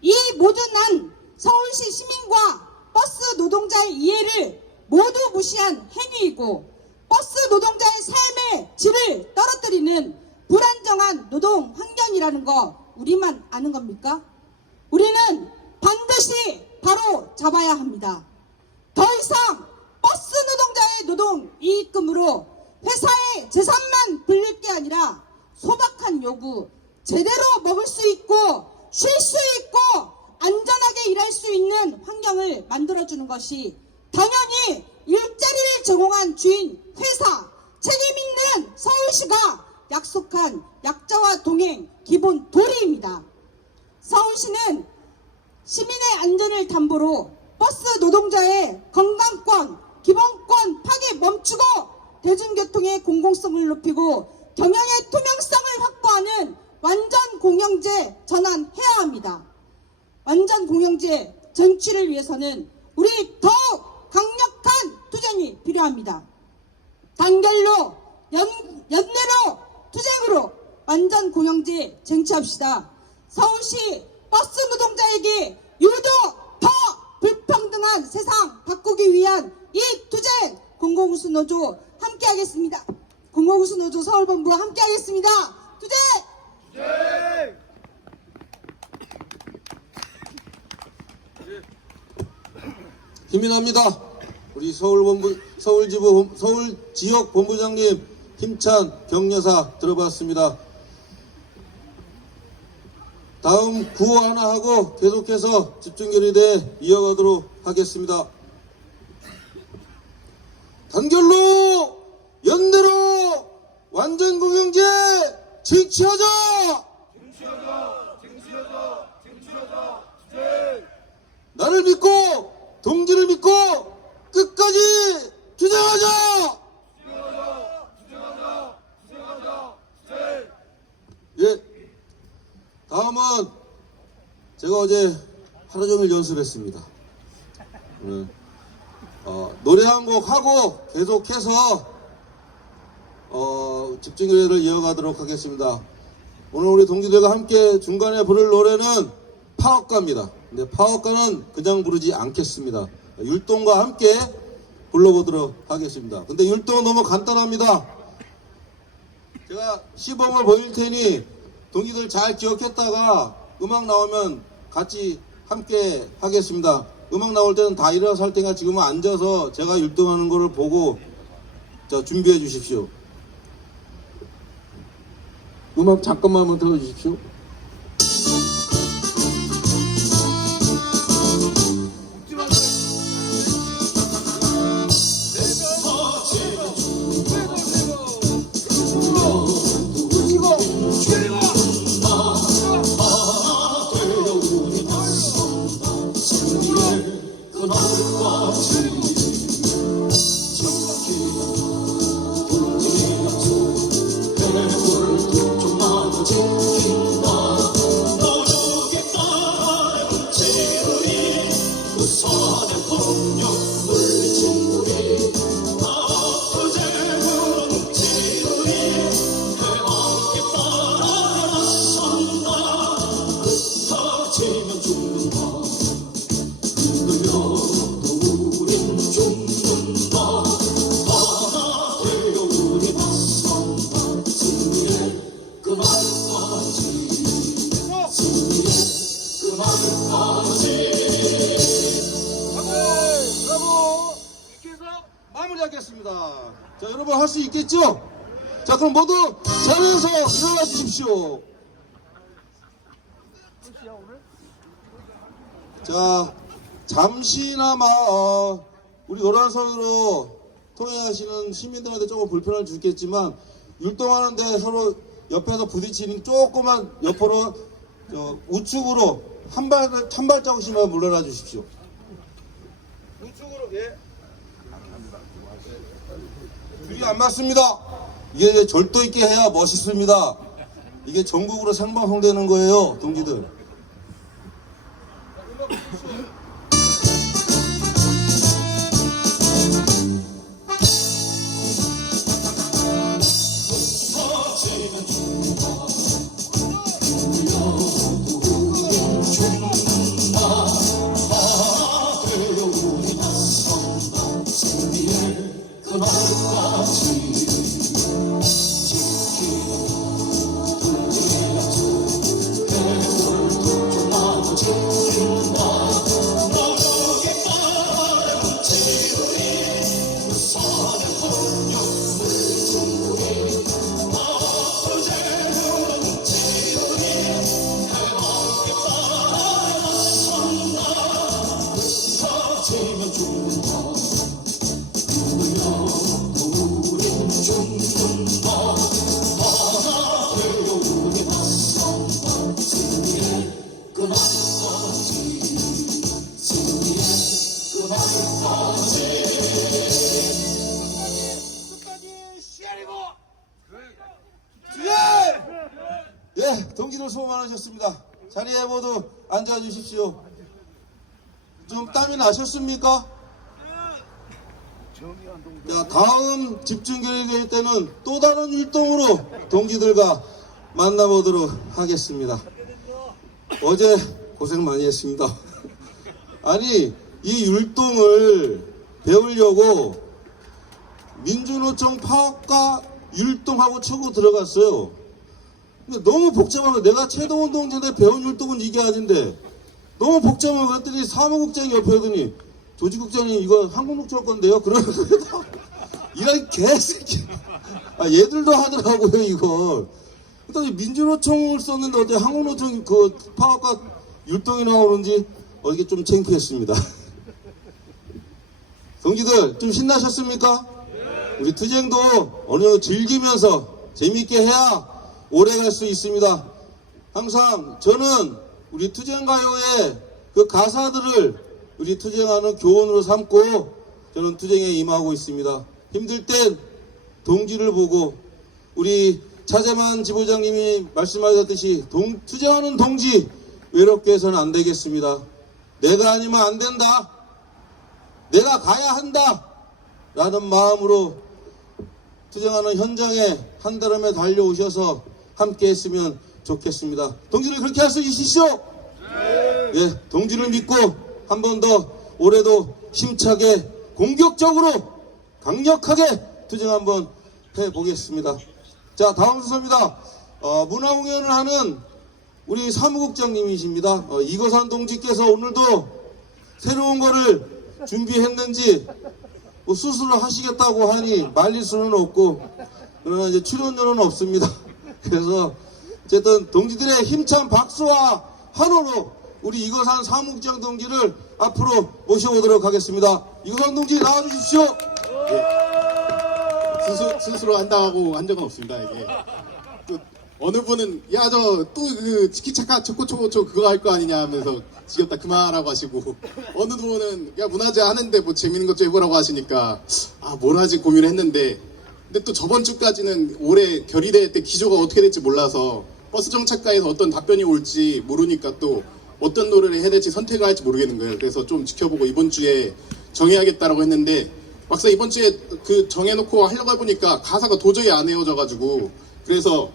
이 모든 안 서울시 시민과 버스 노동자의 이해를 모두 무시한 행위이고 버스 노동자의 삶의 질을 떨어뜨리는 불안정한 노동 환경이라는 거 우리만 아는 겁니까? 우리는 반드시 바로 잡아야 합니다. 더 이상 버스 노동자의 노동 이익금으로 회사의 재산만 불릴 게 아니라 소박한 요구, 제대로 먹을 수 있고 쉴 수 있고 안전하게 일할 수 있는 환경을 만들어주는 것이 당연히 일자리를 제공한 주인 회사, 책임있는 서울시가 약속한 약자와 동행 기본 도리입니다. 서울시는 시민의 안전을 담보로 버스 노동자의 건강권, 기본권 파괴 멈추고 대중교통의 공공성을 높이고 경영의 투명성을 확보하는 완전 공영제 전환해야 합니다. 완전 공영제 쟁취를 위해서는 우리 더욱 강력한 투쟁이 필요합니다. 단결로 연내로 투쟁으로 완전 공영제 쟁취합시다. 서울시 버스 노동자에게 유독 더 불평등한 세상 바꾸기 위한 이 투쟁 공공우수노조 함께하겠습니다. 공공우수노조 서울본부 함께하겠습니다. 투쟁! 힘이 납니다. 우리 서울 지역 본부장님 힘찬 격려사 들어봤습니다. 다음 구호 하나 하고 계속해서 집중결의대 이어가도록 하겠습니다. 단결로 연대로 완전 공영제 쟁취하자. 나를 믿고 동지를 믿고 끝까지 투쟁하자. 예. 다음은 제가 어제 하루 종일 연습했습니다. 네. 노래 한 곡 하고 계속해서 집중교회를 이어가도록 하겠습니다. 오늘 우리 동지들과 함께 중간에 부를 노래는 파업가입니다. 근데 파업가는 그냥 부르지 않겠습니다. 율동과 함께 불러보도록 하겠습니다. 근데 율동은 너무 간단합니다. 제가 시범을 보일 테니 동지들 잘 기억했다가 음악 나오면 같이 함께 하겠습니다. 음악 나올 때는 다 일어나서 할 테니까 지금은 앉아서 제가 율동하는 거를 보고 준비해 주십시오. 음악 잠깐만 한번 틀어주십시오. 마무리하겠습니다. 자, 여러분 할 수 있겠죠? 자, 그럼 모두 자리에서 일어나 주십시오. 자, 잠시나마 우리 노란선으로 통행하시는 시민들한테 조금 불편을 주겠지만 율동하는데 서로 옆에서 부딪히는 조그만 옆으로 우측으로 한 발자국씩만 물러나 주십시오. 우측으로. 예. 안 맞습니다. 이게 절도 있게 해야 멋있습니다. 이게 전국으로 생방송되는 거예요, 동지들. 예, 동지들 수고 많으셨습니다. 자리에 모두 앉아 주십시오. 좀 땀이 나셨습니까? 자, 다음 집중교육회의 때는 또 다른 율동으로 동지들과 만나보도록 하겠습니다. 어제 고생 많이 했습니다. 아니, 이 율동을 배우려고 민주노총 파업과 율동하고 치고 들어갔어요. 근데 너무 복잡한 거, 내가 체도운동 전에 배운 율동은 이게 아닌데 너무 복잡한 거 그랬더니 사무국장이 옆에 오더니 조직국장님 이거 한국노총 건데요? 그러는 거예요. 이런 개새끼. 아, 얘들도 하더라고요, 이걸. 그랬더니 민주노총을 썼는데 어떻게 한국노총 그 파업과 율동이 나오는지 이게 좀 창피했습니다. 동지들 좀 신나셨습니까? 우리 투쟁도 어느 정도 즐기면서 재미있게 해야 오래 갈 수 있습니다. 항상 저는 우리 투쟁가요의 그 가사들을 우리 투쟁하는 교훈으로 삼고 저는 투쟁에 임하고 있습니다. 힘들 땐 동지를 보고 우리 차재만 지부장님이 말씀하셨듯이 투쟁하는 동지 외롭게 해서는 안 되겠습니다. 내가 아니면 안 된다. 내가 가야 한다. 라는 마음으로 투쟁하는 현장에 한달음에 달려오셔서 함께 했으면 좋겠습니다. 동지를 그렇게 할 수 있으시죠? 네. 예, 동지를 믿고 한 번 더 올해도 힘차게 공격적으로 강력하게 투쟁 한번 해보겠습니다. 자, 다음 순서입니다. 문화공연을 하는 우리 사무국장님이십니다. 이거산 동지께서 오늘도 새로운 거를 준비했는지 뭐 스스로 하시겠다고 하니 말릴 수는 없고, 그러나 이제 출연료는 없습니다. 그래서 어쨌든 동지들의 힘찬 박수와 환호로 우리 이거산 사무국장 동지를 앞으로 모셔보도록 하겠습니다. 이거산 동지 나와주십시오. 스스로 한다고 한 적은 없습니다. 이게 또 어느 분은 야 저 또 그 치키차카 초코초코초 그거 할 거 아니냐 하면서 지겹다 그만하라고 하시고, 어느 분은 야 문화제 하는데 뭐 재밌는 것 좀 해보라고 하시니까 아 뭘 하지 고민을 했는데, 근데 또 저번 주까지는 올해 결의대회 때 기조가 어떻게 될지 몰라서 버스 정착가에서 어떤 답변이 올지 모르니까 또 어떤 노래를 해야 될지 선택을 할지 모르겠는 거예요. 그래서 좀 지켜보고 이번 주에 정해야겠다라고 했는데, 막상 이번 주에 그 정해놓고 하려고 해보니까 가사가 도저히 안 외워져가지고, 그래서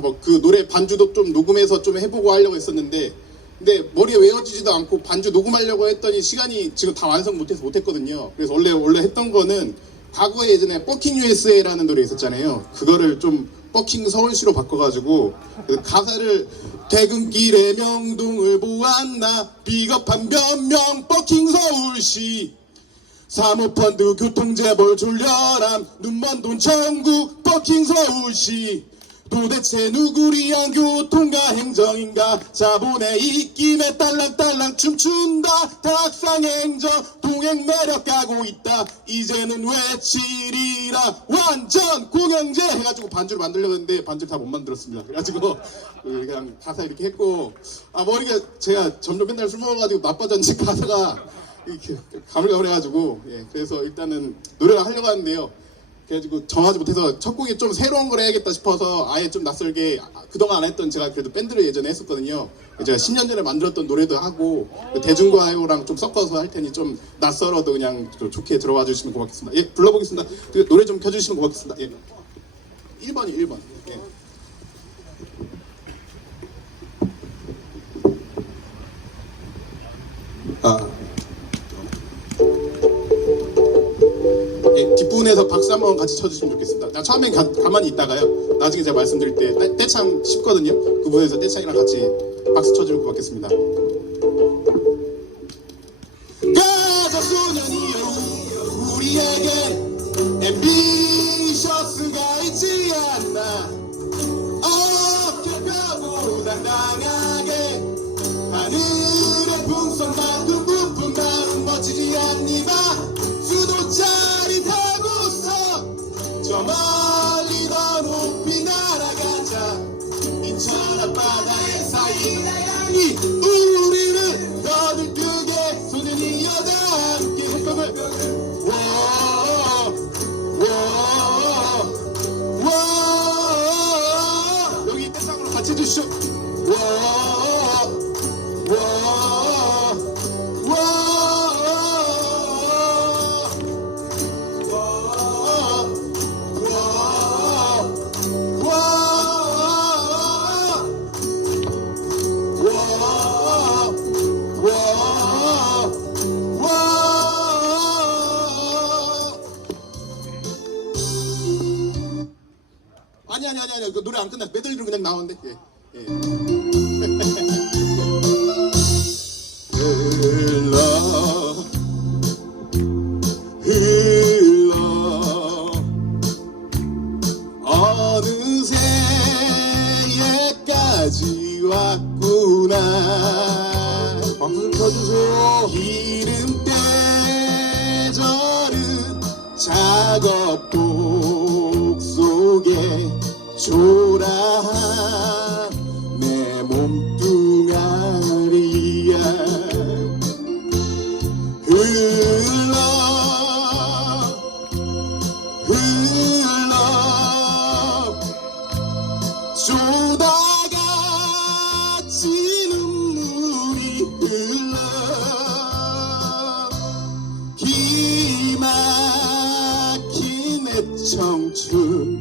뭐 그 노래 반주도 좀 녹음해서 좀 해보고 하려고 했었는데, 근데 머리에 외워지지도 않고 반주 녹음하려고 했더니 시간이 지금 다 완성 못해서 못했거든요. 그래서 원래 했던 거는 과거에 예전에 버킹 USA라는 노래 있었잖아요. 그거를 좀 버킹 서울시로 바꿔가지고 가사를 퇴근길에 명동을 보았나 비겁한 변명 버킹 서울시 사모펀드 교통재벌 졸려람 눈먼 돈 천국 버킹 서울시 도대체 누구를 위한 교통과 행정인가 자본의 입김에 딸랑딸랑 춤춘다 탁상행정 동행 매력 가고 있다 이제는 외치리라 완전 공영제 해가지고 반주를 만들려고 했는데 반주를 다 못 만들었습니다. 그래가지고 그냥 가사 이렇게 했고, 머리가 제가 점점 맨날 술 먹어가지고 나빠졌는지 가사가 이렇게 가물가물해가지고, 그래서 일단은 노래를 하려고 하는데요. 그래가지고 정하지 못해서 첫 곡이 좀 새로운 걸 해야겠다 싶어서 아예 좀 낯설게 그동안 안 했던 제가 그래도 밴드를 예전에 했었거든요. 제가 10년 전에 만들었던 노래도 하고 대중가요랑 좀 섞어서 할 테니 좀 낯설어도 그냥 좀 좋게 들어와 주시면 고맙겠습니다. 예, 불러보겠습니다. 그 노래 좀 켜주시면 고맙겠습니다. 예. 1번이 1번. 예. 예, 뒷부분에서 박수 한번 같이 쳐주시면 좋겠습니다. 나 처음엔 가만히 있다가요. 나중에 제가 말씀드릴 때 떼창 쉽거든요. 그 부분에서 떼창이랑 같이 박수 쳐주면 고맙겠습니다. 가자 소년이여 우리에겐 앰비셔스가 있지 않나 어깨 펴고 당당하게 하늘의 풍선만큼 부푼 마음 멋지지 않니봐 수도 짜릿하고서 저 멀리 더 높이 날아가자 인천 앞바다의 사이다양이 우리는 더 들뜨게 소년이여 다 함께 한꺼번에 여기 떼창으로 같이 해주시죠. 아니 그 노래 안 끝나 메들리로 그냥 나오는데 예. 흘러 어느새 예까지 왔구나 박수 좀 쳐주세요. 기름 떼저른 작업복 속에 초라한 내 몸뚱아리야 흘러 쏟아같이 눈물이 흘러 기막힌 내 청춘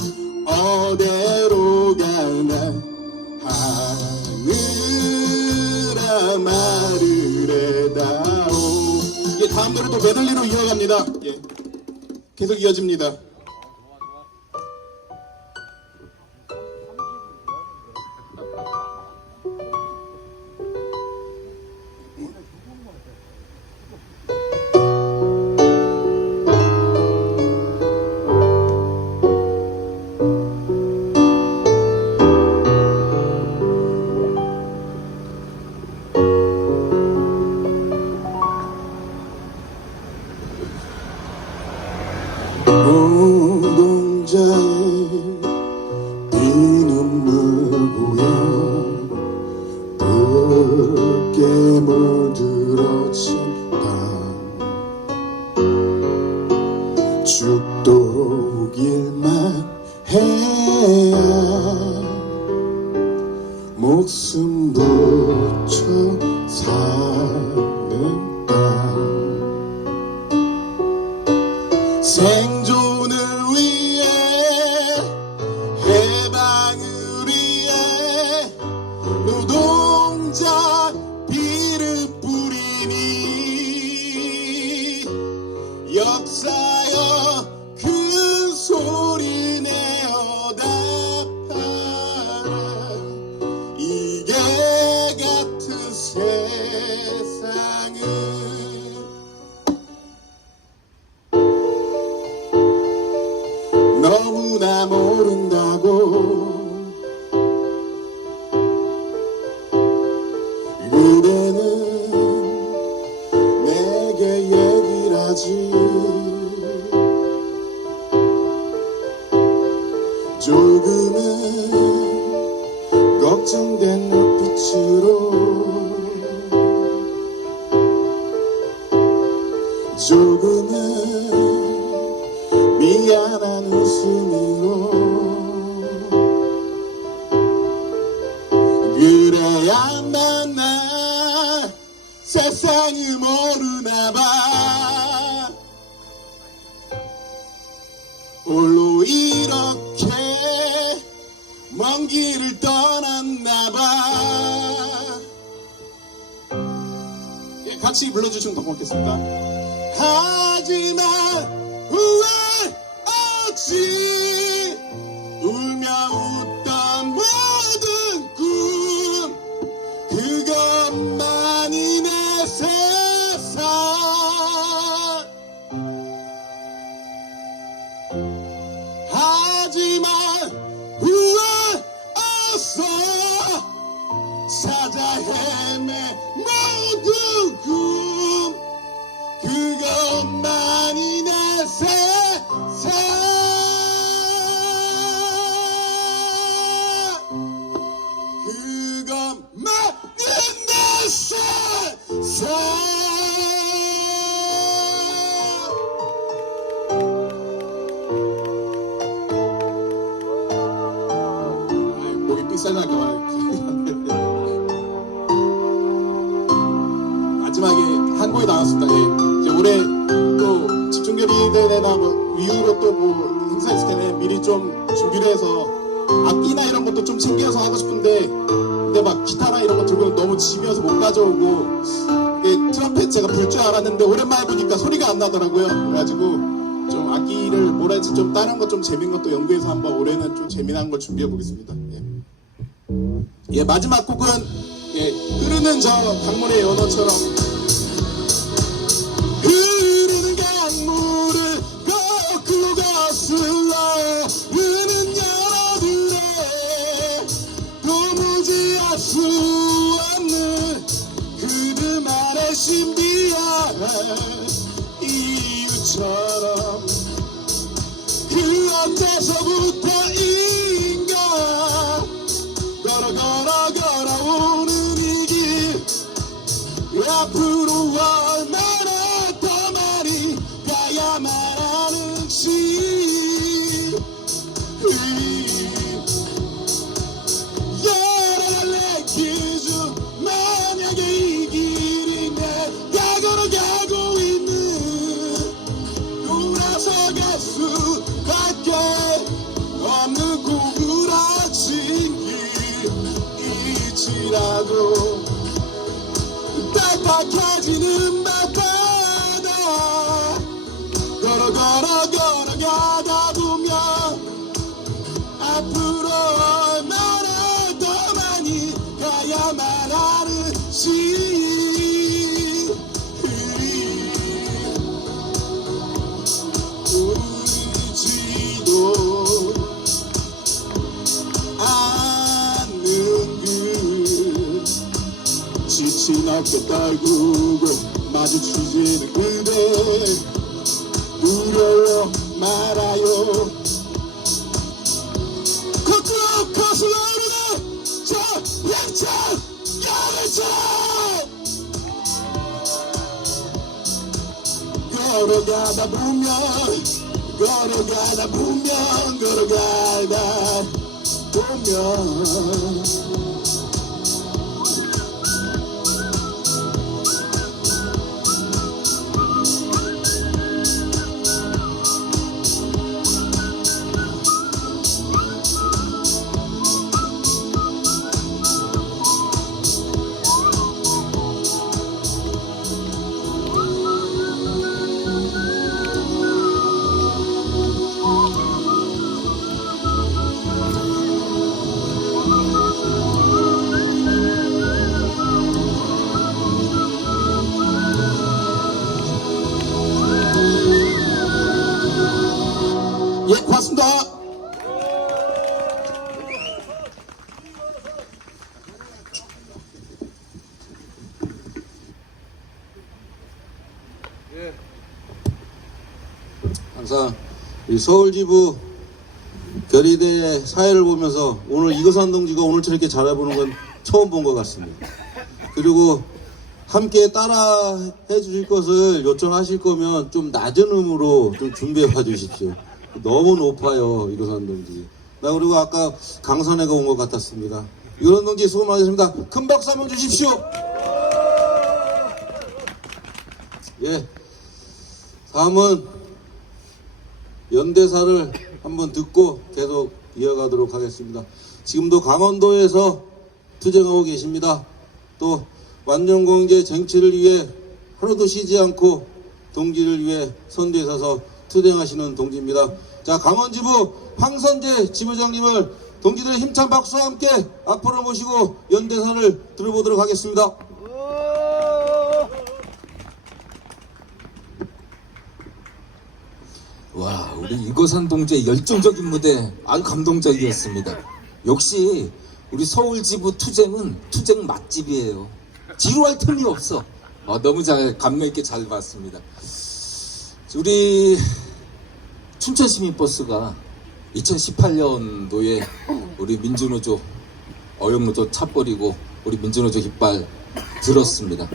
어디로 가나 하늘아 말을 해다오. 예, 다음 노래도 메들리로 이어갑니다. 예, 계속 이어집니다. 운동장에 비눈물 고여 붉게 물들어진 밤 죽도록 일만 해야 목숨 붙여 사는 땅 생존을 위해 해방을 위해 노동자 피를 뿌리니 역사여 큰 소리 내어 답하라 이게 같은 세상을 너무나 모른다고 그대는 내게 얘기를 하지 조금은 걱정된 눈빛으로 조금은 미안한 웃음으로 그래야만 나 세상을 모르나봐 홀로 이렇게 먼 길을 떠났나봐 예, 같이 불러주시면 더 고맙겠습니다 하지만 후회하지 울며 웃던 모든 꿈 그것만이 내 세상 하지만 후회했어 찾아 헤매 모든 꿈 그것만이 내 세상 그것만이 내 세상 목이 삑살날까 봐요 마지막에 한 곡이 나왔습니다. 예. 이제 올해 또 집중결의대회나 뭐 이후로 또 뭐 행사 있을 텐데 미리 좀 준비를 해서 악기나 이런 것도 좀 챙겨서 하고 싶은데 근데 막 기타나 이런 거 들고 너무 집이어서 못 가져오고 트럼펫 제가 불 줄 알았는데 오랜만에 보니까 소리가 안 나더라고요. 그래가지고 좀 악기를 뭐라 할지 좀 다른 거 좀 재밌는 것도 연구해서 한번 올해는 좀 재미난 걸 준비해 보겠습니다. 예, 마지막 곡은 예, 흐르는 저 강물의 연어처럼 흐르는 강물을 거꾸로 거슬러 흐르는 연어들의 도무지 알 수 없는 그들만의 신비한 이유처럼 그 어째서부터인가 걸어오는 이 길 앞으로 얼마나 더 많이 가야만 하는지 여러 길 중 만약에 이 길이 내가 걸어가고 있는 돌아서 갈 수밖에 없는 고구라진 길이지라도 빡빡해지는 밤바다 걸어가다 보면 앞으로 얼마나 더 많이 가야만 하는지 울지도 않는 그 지친 어깨 떨구고 마주치지는 그대 두려워 말아요 거꾸로 거슬러 오르는 저 양천 여름처럼 걸어가다 보면 예, 고맙습니다. 항상 이 서울지부 결의대 사회를 보면서 오늘 이거산 동지가 오늘처럼 이렇게 잘해보는 건 처음 본 것 같습니다. 그리고 함께 따라 해주실 것을 요청하실 거면 좀 낮은 음으로 좀 준비해 봐 주십시오. 너무 높아요, 이거선 동지. 나 그리고 아까 강선혜가 온 것 같았습니다. 이거선 동지 수고 많으셨습니다. 큰 박수 한번 주십시오. 예. 다음은 연대사를 한번 듣고 계속 이어가도록 하겠습니다. 지금도 강원도에서 투쟁하고 계십니다. 또 완전공제 쟁취를 위해 하루도 쉬지 않고 동지를 위해 선두에 서서 투쟁하시는 동지입니다. 자, 강원지부 황선재 지부장님을 동지들의 힘찬 박수와 함께 앞으로 모시고 연대사를 들어보도록 하겠습니다. 와, 우리 이거선 동지의 열정적인 무대 아주 감동적이었습니다. 역시 우리 서울지부 투쟁은 투쟁 맛집이에요. 지루할 틈이 없어. 너무 잘 감명 있게 잘 봤습니다. 우리 춘천시민버스가 2018년도에 우리 민주노조 어영노조 차 버리고 우리 민주노조 깃발 들었습니다.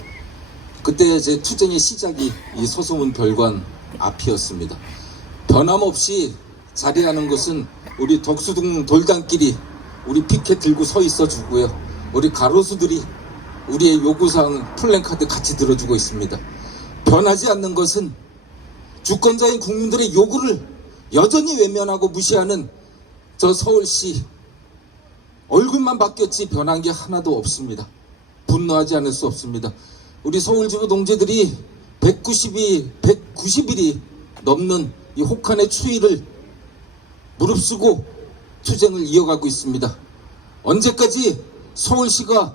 그때 제 투쟁의 시작이 이 서소문 별관 앞이었습니다. 변함없이 자리하는 것은 우리 덕수동 돌담길이 우리 피켓 들고 서 있어 주고요. 우리 가로수들이 우리의 요구사항 플랜카드 같이 들어주고 있습니다. 변하지 않는 것은 주권자인 국민들의 요구를 여전히 외면하고 무시하는 저 서울시 얼굴만 바뀌었지 변한 게 하나도 없습니다. 분노하지 않을 수 없습니다. 우리 서울지부 동지들이 190일이 넘는 이 혹한의 추위를 무릅쓰고 투쟁을 이어가고 있습니다. 언제까지 서울시가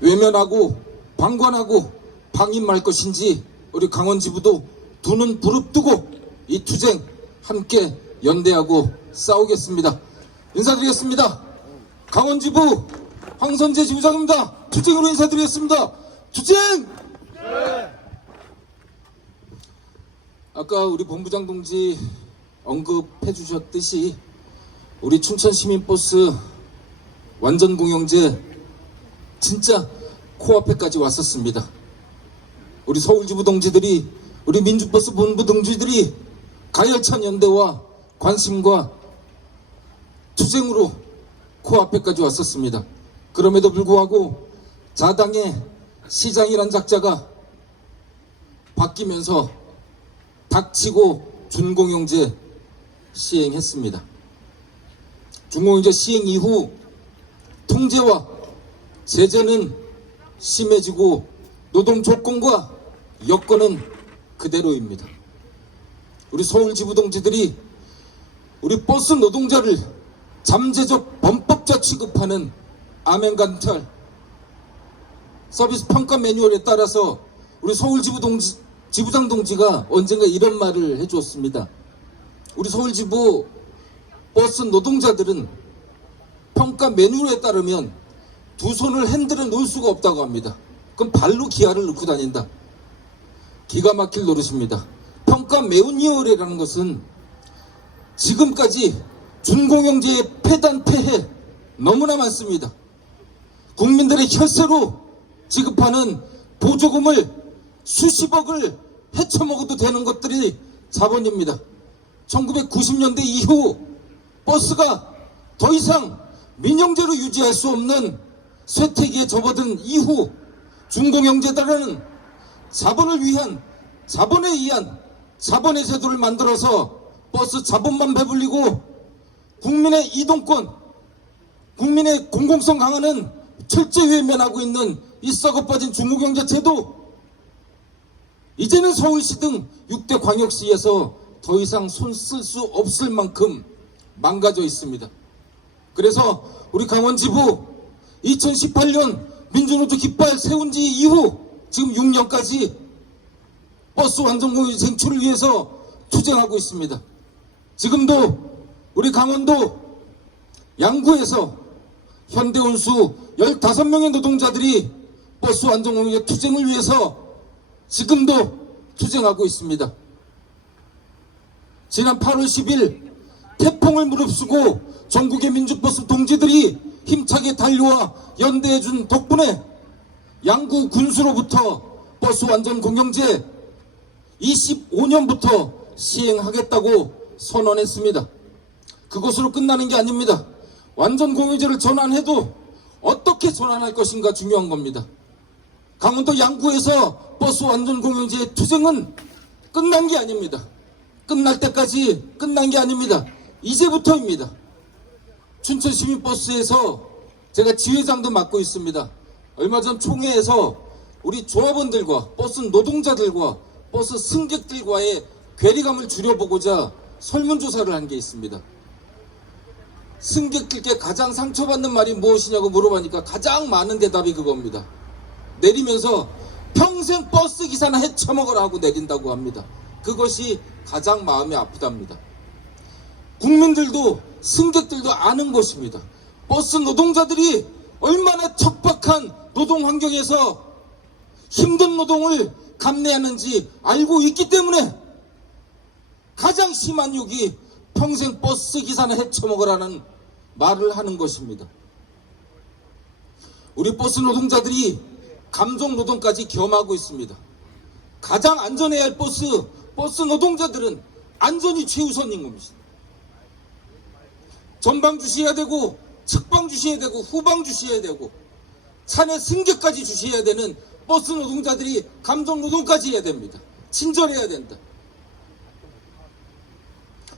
외면하고 방관하고 방임할 것인지 우리 강원지부도 두 눈 부릅뜨고 이 투쟁 함께 연대하고 싸우겠습니다. 인사드리겠습니다. 강원지부 황선재 지부장입니다. 투쟁으로 인사드리겠습니다. 투쟁! 아까 우리 본부장 동지 언급해 주셨듯이 우리 춘천시민버스 완전공영제 진짜 코앞에까지 왔었습니다. 우리 서울지부 동지들이 우리 민주버스 본부 동지들이 가열찬 연대와 관심과 투쟁으로 코앞에까지 왔었습니다. 그럼에도 불구하고 자당의 시장이란 작자가 바뀌면서 닥치고 준공영제 시행했습니다. 준공영제 시행 이후 통제와 제재는 심해지고 노동 조건과 여건은 그대로입니다. 우리 서울지부 동지들이 우리 버스 노동자를 잠재적 범법자 취급하는 아멘간탈 서비스 평가 매뉴얼에 따라서 우리 서울지부 지부장 동지가 언젠가 이런 말을 해주었습니다. 우리 서울지부 버스 노동자들은 평가 매뉴얼에 따르면 두 손을 핸들에 놓을 수가 없다고 합니다. 그럼 발로 기아를 넣고 다닌다. 기가 막힐 노릇입니다. 평가 매뉴얼이라는 것은 지금까지 준공영제의 폐단 폐해 너무나 많습니다. 국민들의 혈세로 지급하는 보조금을 수십억을 헤쳐먹어도 되는 것들이 자본입니다. 1990년대 이후 버스가 더 이상 민영제로 유지할 수 없는 쇠퇴기에 접어든 이후 준공영제라는 자본에 의한 자본의 제도를 만들어서 버스 자본만 배불리고 국민의 이동권, 국민의 공공성 강화는 철저히 외면하고 있는 이 썩어빠진 중국경제 제도, 이제는 서울시 등 6대 광역시에서 더 이상 손 쓸 수 없을 만큼 망가져 있습니다. 그래서 우리 강원지부 2018년 민주노조 깃발 세운 지 이후 지금 6년까지 버스 완전공유 쟁취를 위해서 투쟁하고 있습니다. 지금도 우리 강원도 양구에서 현대운수 15명의 노동자들이 버스 완전공유의 투쟁을 위해서 지금도 투쟁하고 있습니다. 지난 8월 10일 태풍을 무릅쓰고 전국의 민주버스 동지들이 힘차게 달려와 연대해준 덕분에 양구 군수로부터 버스 완전 공영제 25년부터 시행하겠다고 선언했습니다. 그것으로 끝나는 게 아닙니다. 완전 공유제를 전환해도 어떻게 전환할 것인가 중요한 겁니다. 강원도 양구에서 버스 완전 공유제 투쟁은 끝난 게 아닙니다. 끝날 때까지 끝난 게 아닙니다. 이제부터입니다. 춘천시민버스에서 제가 지회장도 맡고 있습니다. 얼마 전 총회에서 우리 조합원들과 버스 노동자들과 버스 승객들과의 괴리감을 줄여보고자 설문조사를 한 게 있습니다. 승객들께 가장 상처받는 말이 무엇이냐고 물어보니까 가장 많은 대답이 그겁니다. 내리면서 평생 버스 기사나 헤쳐먹으라 하고 내린다고 합니다. 그것이 가장 마음이 아프답니다. 국민들도 승객들도 아는 것입니다. 버스 노동자들이 얼마나 척박한 노동 환경에서 힘든 노동을 감내하는지 알고 있기 때문에 가장 심한 욕이 평생 버스 기사나 헤쳐먹으라는 말을 하는 것입니다. 우리 버스 노동자들이 감정 노동까지 겸하고 있습니다. 가장 안전해야 할 버스 노동자들은 안전이 최우선인 겁니다. 전방 주시해야 되고 측방 주시해야 되고 후방 주시해야 되고 차내 승객까지 주시해야 되는 버스 노동자들이 감정 노동까지 해야 됩니다. 친절해야 된다.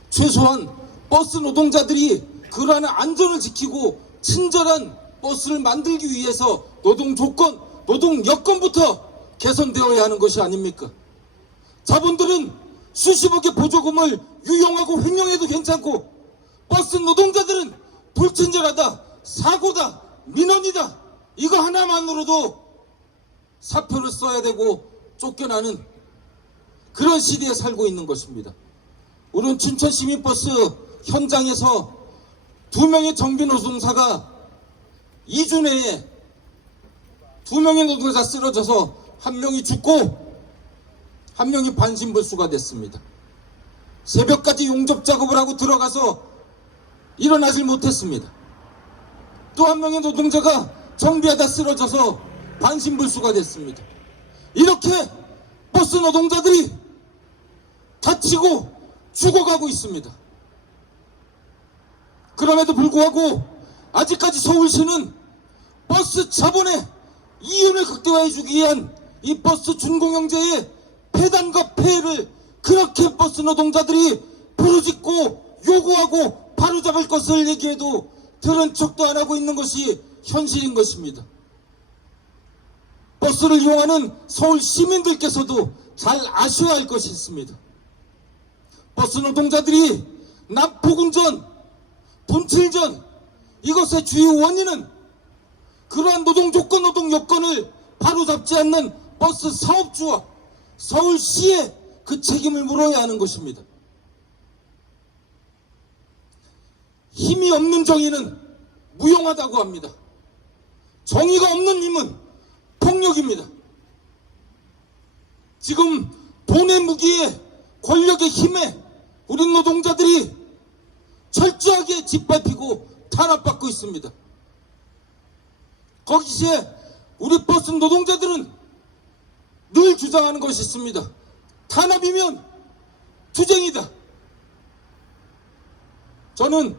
최소한 버스 노동자들이 그러한 안전을 지키고 친절한 버스를 만들기 위해서 노동 조건, 노동 여건부터 개선되어야 하는 것이 아닙니까? 자본들은 수십억의 보조금을 유용하고 횡령해도 괜찮고 버스 노동자들은 불친절하다, 사고다, 민원이다 이거 하나만으로도 사표를 써야 되고 쫓겨나는 그런 시대에 살고 있는 것입니다. 우리는 춘천시민버스 현장에서 2명의 정비노동사가 2주 내에 2명의 노동자가 쓰러져서 1명이 죽고 1명이 반신불수가 됐습니다. 새벽까지 용접 작업을 하고 들어가서 일어나질 못했습니다. 또 1명의 노동자가 정비하다 쓰러져서 반신불수가 됐습니다. 이렇게 버스 노동자들이 다치고 죽어가고 있습니다. 그럼에도 불구하고 아직까지 서울시는 버스 자본의 이윤을 극대화해주기 위한 이 버스 준공영제의 폐단과 폐해를 그렇게 버스 노동자들이 부르짖고 요구하고 바로잡을 것을 얘기해도 들은 척도 안 하고 있는 것이 현실인 것입니다. 버스를 이용하는 서울 시민들께서도 잘 아셔야 할 것이 있습니다. 버스 노동자들이 난폭운전, 분칠전 이것의 주요 원인은 그러한 노동 조건, 노동 여건을 바로잡지 않는 버스 사업주와 서울시에 그 책임을 물어야 하는 것입니다. 힘이 없는 정의는 무용하다고 합니다. 정의가 없는 힘은 폭력입니다. 지금 돈의 무기에 권력의 힘에 우리 노동자들이 철저하게 짓밟히고 탄압받고 있습니다. 거기에 우리 버스 노동자들은 늘 주장하는 것이 있습니다. 탄압이면 투쟁이다. 저는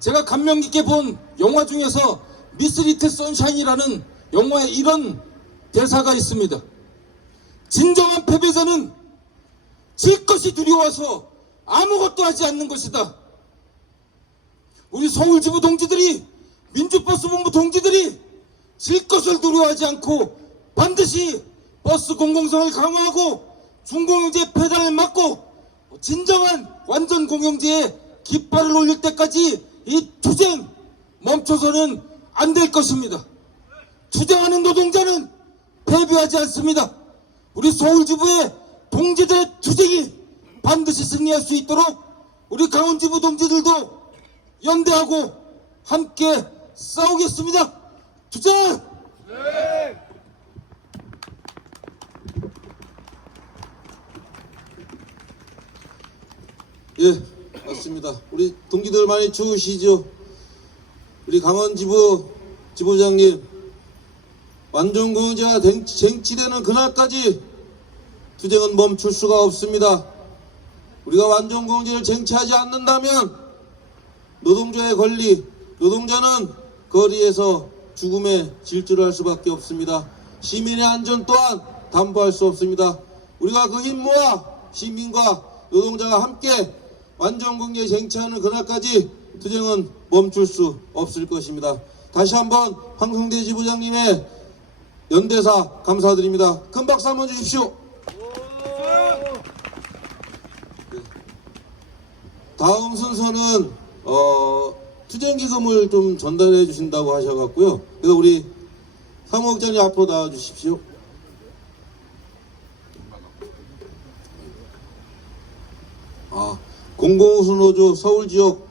제가 감명 깊게 본 영화 중에서 미스 리틀 선샤인이라는 영화에 이런 대사가 있습니다. 진정한 패배자는 질 것이 두려워서 아무것도 하지 않는 것이다. 우리 서울지부 동지들이, 민주버스본부 동지들이 질 것을 두려워하지 않고 반드시 버스 공공성을 강화하고 준공영제 폐단을 막고 진정한 완전 공영제에 깃발을 올릴 때까지 이 투쟁 멈춰서는 안 될 것입니다. 투쟁하는 노동자는 패배하지 않습니다. 우리 서울지부의 동지들의 투쟁이 반드시 승리할 수 있도록 우리 강원지부 동지들도 연대하고 함께 싸우겠습니다. 투쟁! 예, 맞습니다. 우리 동기들 많이 추우시죠? 우리 강원지부 지부장님, 완전공영제가 쟁취되는 그날까지 투쟁은 멈출 수가 없습니다. 우리가 완전공제를 쟁취하지 않는다면 노동자의 권리, 노동자는 거리에서 죽음의 질주를 할 수밖에 없습니다. 시민의 안전 또한 담보할 수 없습니다. 우리가 그 힘 모아 시민과 노동자가 함께 완전공제 쟁취하는 그날까지 투쟁은 멈출 수 없을 것입니다. 다시 한번 황성대 지부장님의 연대사 감사드립니다. 큰 박수 한번 주십시오. 다음 순서는 투쟁기금을 좀 전달해 주신다고 하셔갖고요. 그래서 우리 사무국장님 앞으로 나와 주십시오. 공공우수노조 서울지역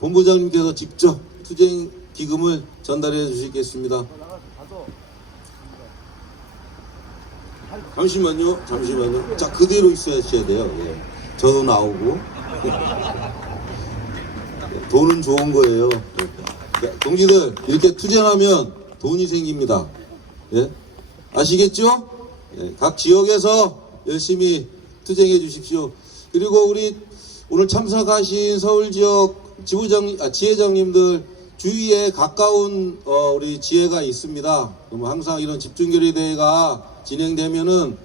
본부장님께서 직접 투쟁기금을 전달해 주시겠습니다. 잠시만요. 자, 그대로 있어야 돼요. 예. 저도 나오고. 돈은 좋은 거예요. 예. 동지들, 이렇게 투쟁하면 돈이 생깁니다. 예? 아시겠죠? 예. 각 지역에서 열심히 투쟁해 주십시오. 그리고 우리 오늘 참석하신 서울지역 지회장님들 주위에 가까운 우리 지회가 있습니다. 그럼 항상 이런 집중결의대회가 진행되면은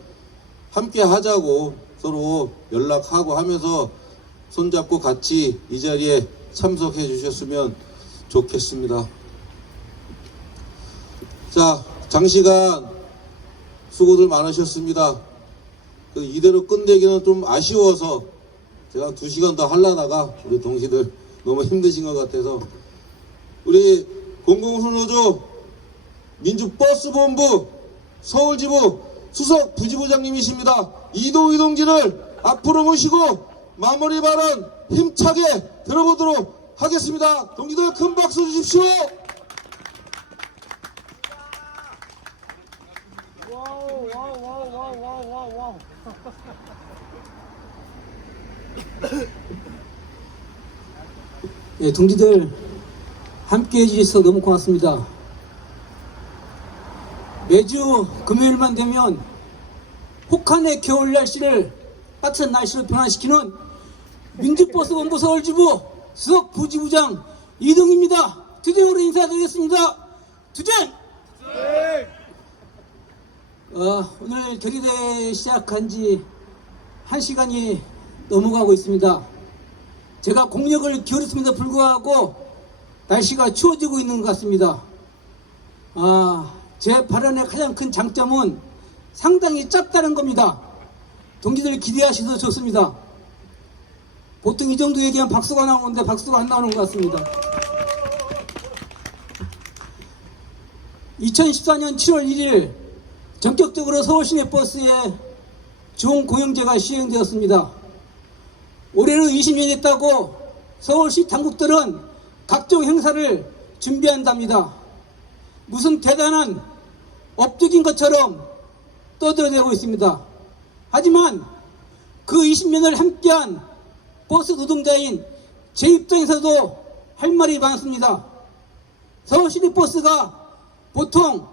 함께 하자고 서로 연락하고 하면서 손잡고 같이 이 자리에 참석해 주셨으면 좋겠습니다. 자, 장시간 수고들 많으셨습니다. 이대로 끝내기는 좀 아쉬워서 제가 2시간 더 하려다가 우리 동지들 너무 힘드신 것 같아서 우리 공공우수노조 민주버스본부 서울지부 수석 부지부장님이십니다. 이동희 동지를 앞으로 모시고 마무리 발언 힘차게 들어보도록 하겠습니다. 동지들 큰 박수 주십시오. 예, 동지들 함께 해주셔서 너무 고맙습니다. 매주 금요일만 되면 혹한의 겨울 날씨를 따뜻한 날씨로 변화시키는 민주버스본부 서울지부 수석 부지부장 이동입니다. 투쟁으로 인사드리겠습니다. 투쟁! 오늘 결의대 시작한 지 1시간이 넘어가고 있습니다. 제가 공력을 기울였음에도 불구하고 날씨가 추워지고 있는 것 같습니다. 제 발언의 가장 큰 장점은 상당히 짧다는 겁니다. 동지들 기대하셔도 좋습니다. 보통 이 정도 얘기하면 박수가 나오는데 박수가 안 나오는 것 같습니다. 2014년 7월 1일 전격적으로 서울시내버스에 종공영제가 시행되었습니다. 올해는 20년이 됐다고 서울시 당국들은 각종 행사를 준비한답니다. 무슨 대단한 업적인 것처럼 떠들어대고 있습니다. 하지만 그 20년을 함께한 버스 노동자인 제 입장에서도 할 말이 많습니다. 서울시내버스가 보통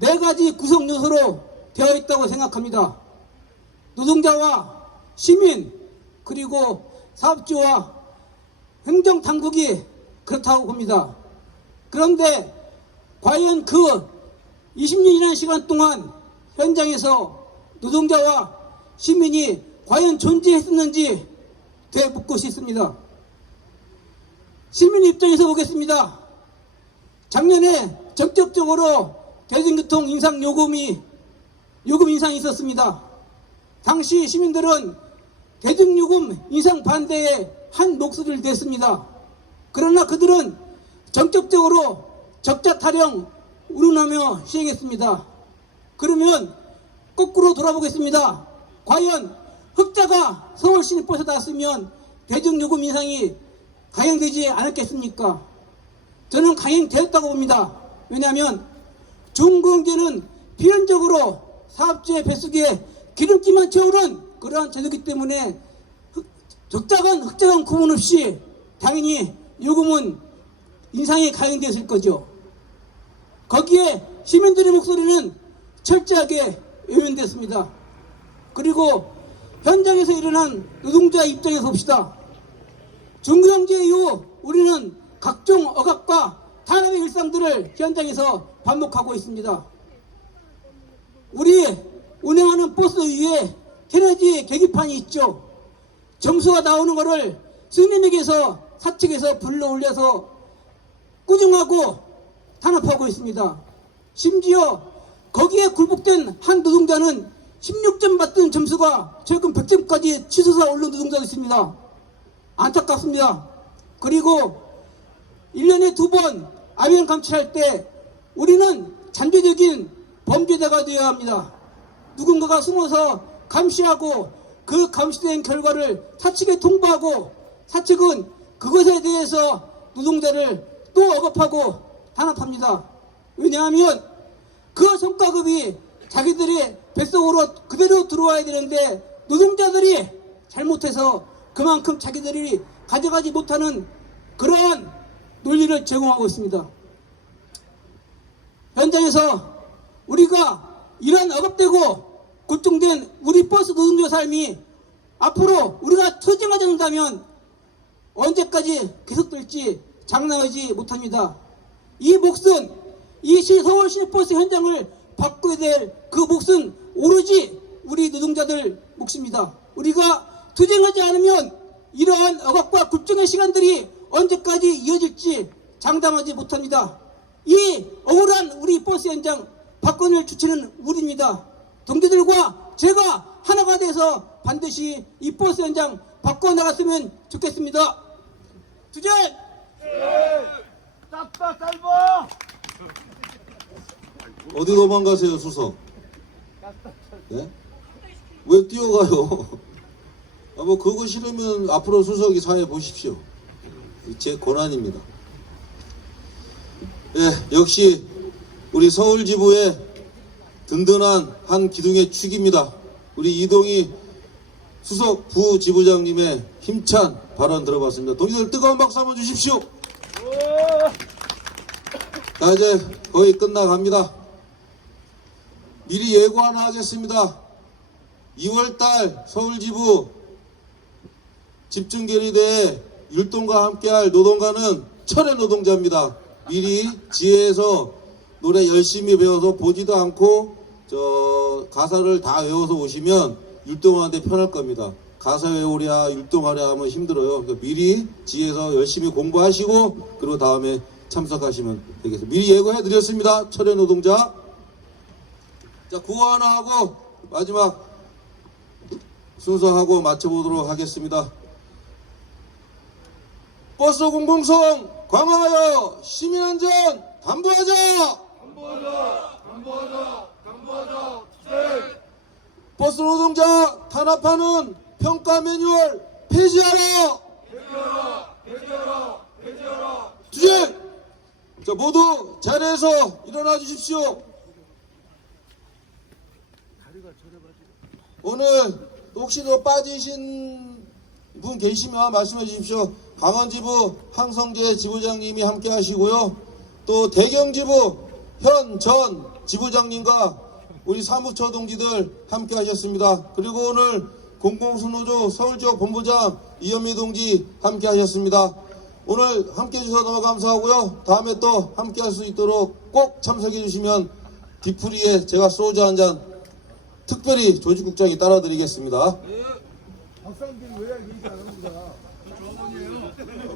4가지 구성 요소로 되어 있다고 생각합니다. 노동자와 시민 그리고 사업주와 행정당국이 그렇다고 봅니다. 그런데 과연 그 20년이라는 시간 동안 현장에서 노동자와 시민이 과연 존재했었는지 되묻고 싶습니다. 시민 입장에서 보겠습니다. 작년에 전격적으로 대중교통 요금 인상이 있었습니다. 당시 시민들은 대중요금 인상 반대에 한 목소리를 냈습니다. 그러나 그들은 전격적으로 적자 타령 운운하며 시행했습니다. 그러면 거꾸로 돌아보겠습니다. 과연 흑자가 서울시내버스에 났으면 대중요금 인상이 강행되지 않았겠습니까? 저는 강행되었다고 봅니다. 왜냐하면 종공제는 필연적으로 사업주의 뱃속에 기름기만 채우는 그러한 제도이기 때문에 적자간 흑자간 구분 없이 당연히 요금은 인상이 강행되었을 거죠. 거기에 시민들의 목소리는 철저하게 외면됐습니다. 그리고 현장에서 일어난 노동자 입장에서 봅시다. 중구정제 이후 우리는 각종 억압과 탄압의 일상들을 현장에서 반복하고 있습니다. 우리 운행하는 버스 위에 테러지 계기판이 있죠. 점수가 나오는 것을 승객에게서 사측에서 불러 올려서 꾸중하고 탄압하고 있습니다. 심지어 거기에 굴복된 한 노동자는 16점 받던 점수가 최근 100점까지 치솟아 오른 노동자도 있습니다. 안타깝습니다. 그리고 1년에 2번 아명 감찰할 때 우리는 잠재적인 범죄자가 되어야 합니다. 누군가가 숨어서 감시하고 그 감시된 결과를 사측에 통보하고 사측은 그것에 대해서 노동자를 또 억압하고 탄압합니다. 왜냐하면 그 성과급이 자기들의 뱃속으로 그대로 들어와야 되는데 노동자들이 잘못해서 그만큼 자기들이 가져가지 못하는 그러한 논리를 제공하고 있습니다. 현장에서 우리가 이런 억압되고 고통된 우리 버스 노동자 삶이 앞으로 우리가 투쟁하지 않는다면 언제까지 계속될지 장담하지 못합니다. 이 몫은 이 서울 시내버스 현장을 바꿔야 될 그 몫은 오로지 우리 노동자들 몫입니다. 우리가 투쟁하지 않으면 이러한 억압과 굴종의 시간들이 언제까지 이어질지 장담하지 못합니다. 이 억울한 우리 버스 현장 바꿔낼 주체는 우리입니다. 동기들과 제가 하나가 돼서 반드시 이 버스 현장 바꿔나갔으면 좋겠습니다. 투쟁! 짧다 짧아. 어디 도망가세요, 수석? 네? 왜 뛰어가요? 뭐 그거 싫으면 앞으로 수석이 사회 보십시오. 제 권한입니다. 예, 역시 우리 서울 지부의 든든한 한 기둥의 축입니다. 우리 이동희 수석 부지부장님의 힘찬 발언 들어봤습니다. 동기들 뜨거운 박수 한번 주십시오. 자, 이제 거의 끝나갑니다. 미리 예고 하나 하겠습니다. 2월달 서울지부 집중결의대회 율동과 함께할 노동가는 철의 노동자입니다. 미리 지혜에서 노래 열심히 배워서 보지도 않고 가사를 다 외워서 오시면 율동하는데 편할 겁니다. 가사 외우랴 율동하랴 하면 힘들어요. 그러니까 미리 지혜에서 열심히 공부하시고 그리고 다음에 참석하시면 되겠습니다. 미리 예고해 드렸습니다. 철의 노동자. 자, 구호 하나 하고 마지막 순서하고 맞춰보도록 하겠습니다. 버스 공공성 강화하여 시민안전 담보하자. 강보하자. 투쟁. 버스 노동자 탄압하는 평가 매뉴얼 폐지하라. 폐지하라. 투쟁. 자, 모두 자리에서 일어나 주십시오. 오늘 혹시 더 빠지신 분 계시면 말씀해 주십시오. 강원지부 황성재 지부장님이 함께 하시고요. 또 대경지부 현 전 지부장님과 우리 사무처 동지들 함께 하셨습니다. 그리고 오늘 공공수노조 서울지역 본부장 이현미 동지 함께 하셨습니다. 오늘 함께 해주셔서 너무 감사하고요. 다음에 또 함께 할 수 있도록 꼭 참석해 주시면 뒤풀이에 제가 소주 한 잔 특별히 조직국장이 따라드리겠습니다. 박상빈 왜 얘기 안 합니다.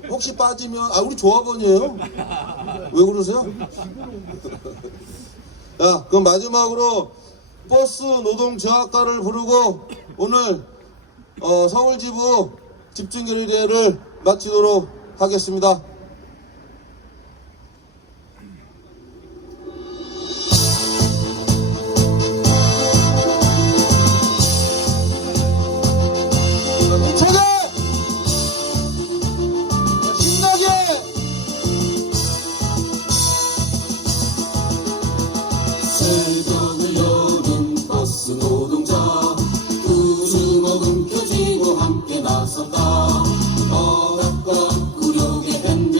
혹시 빠지면 우리 조합원이에요? 왜 그러세요? 자, 그럼 마지막으로 버스 노동 저하가를 부르고 오늘 서울지부 집중결의대회를 마치도록 하겠습니다. 새벽을 여는 버스 노동자 두 주먹은 펴쥐고 함께 나선다. 억압과 굴욕의 밴드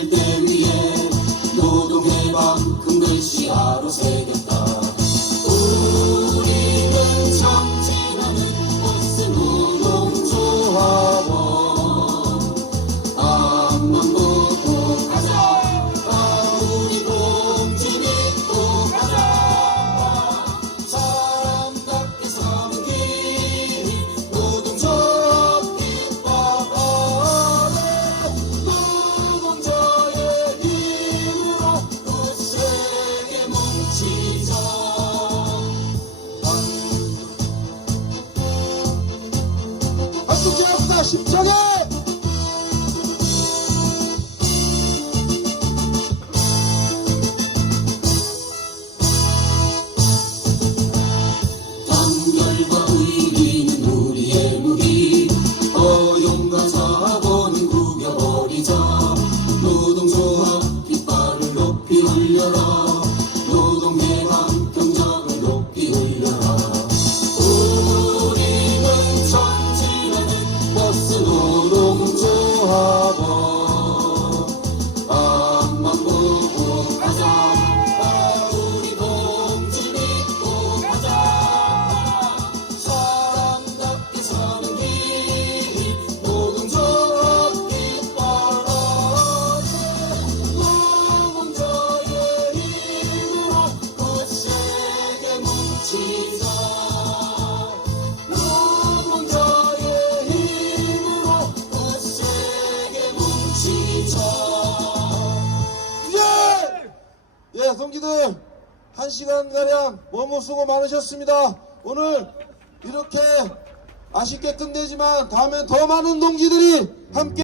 예, 동지들 1시간가량 머무 수고 많으셨습니다. 오늘 이렇게 아쉽게 끝내지만 다음엔 더 많은 동지들이 함께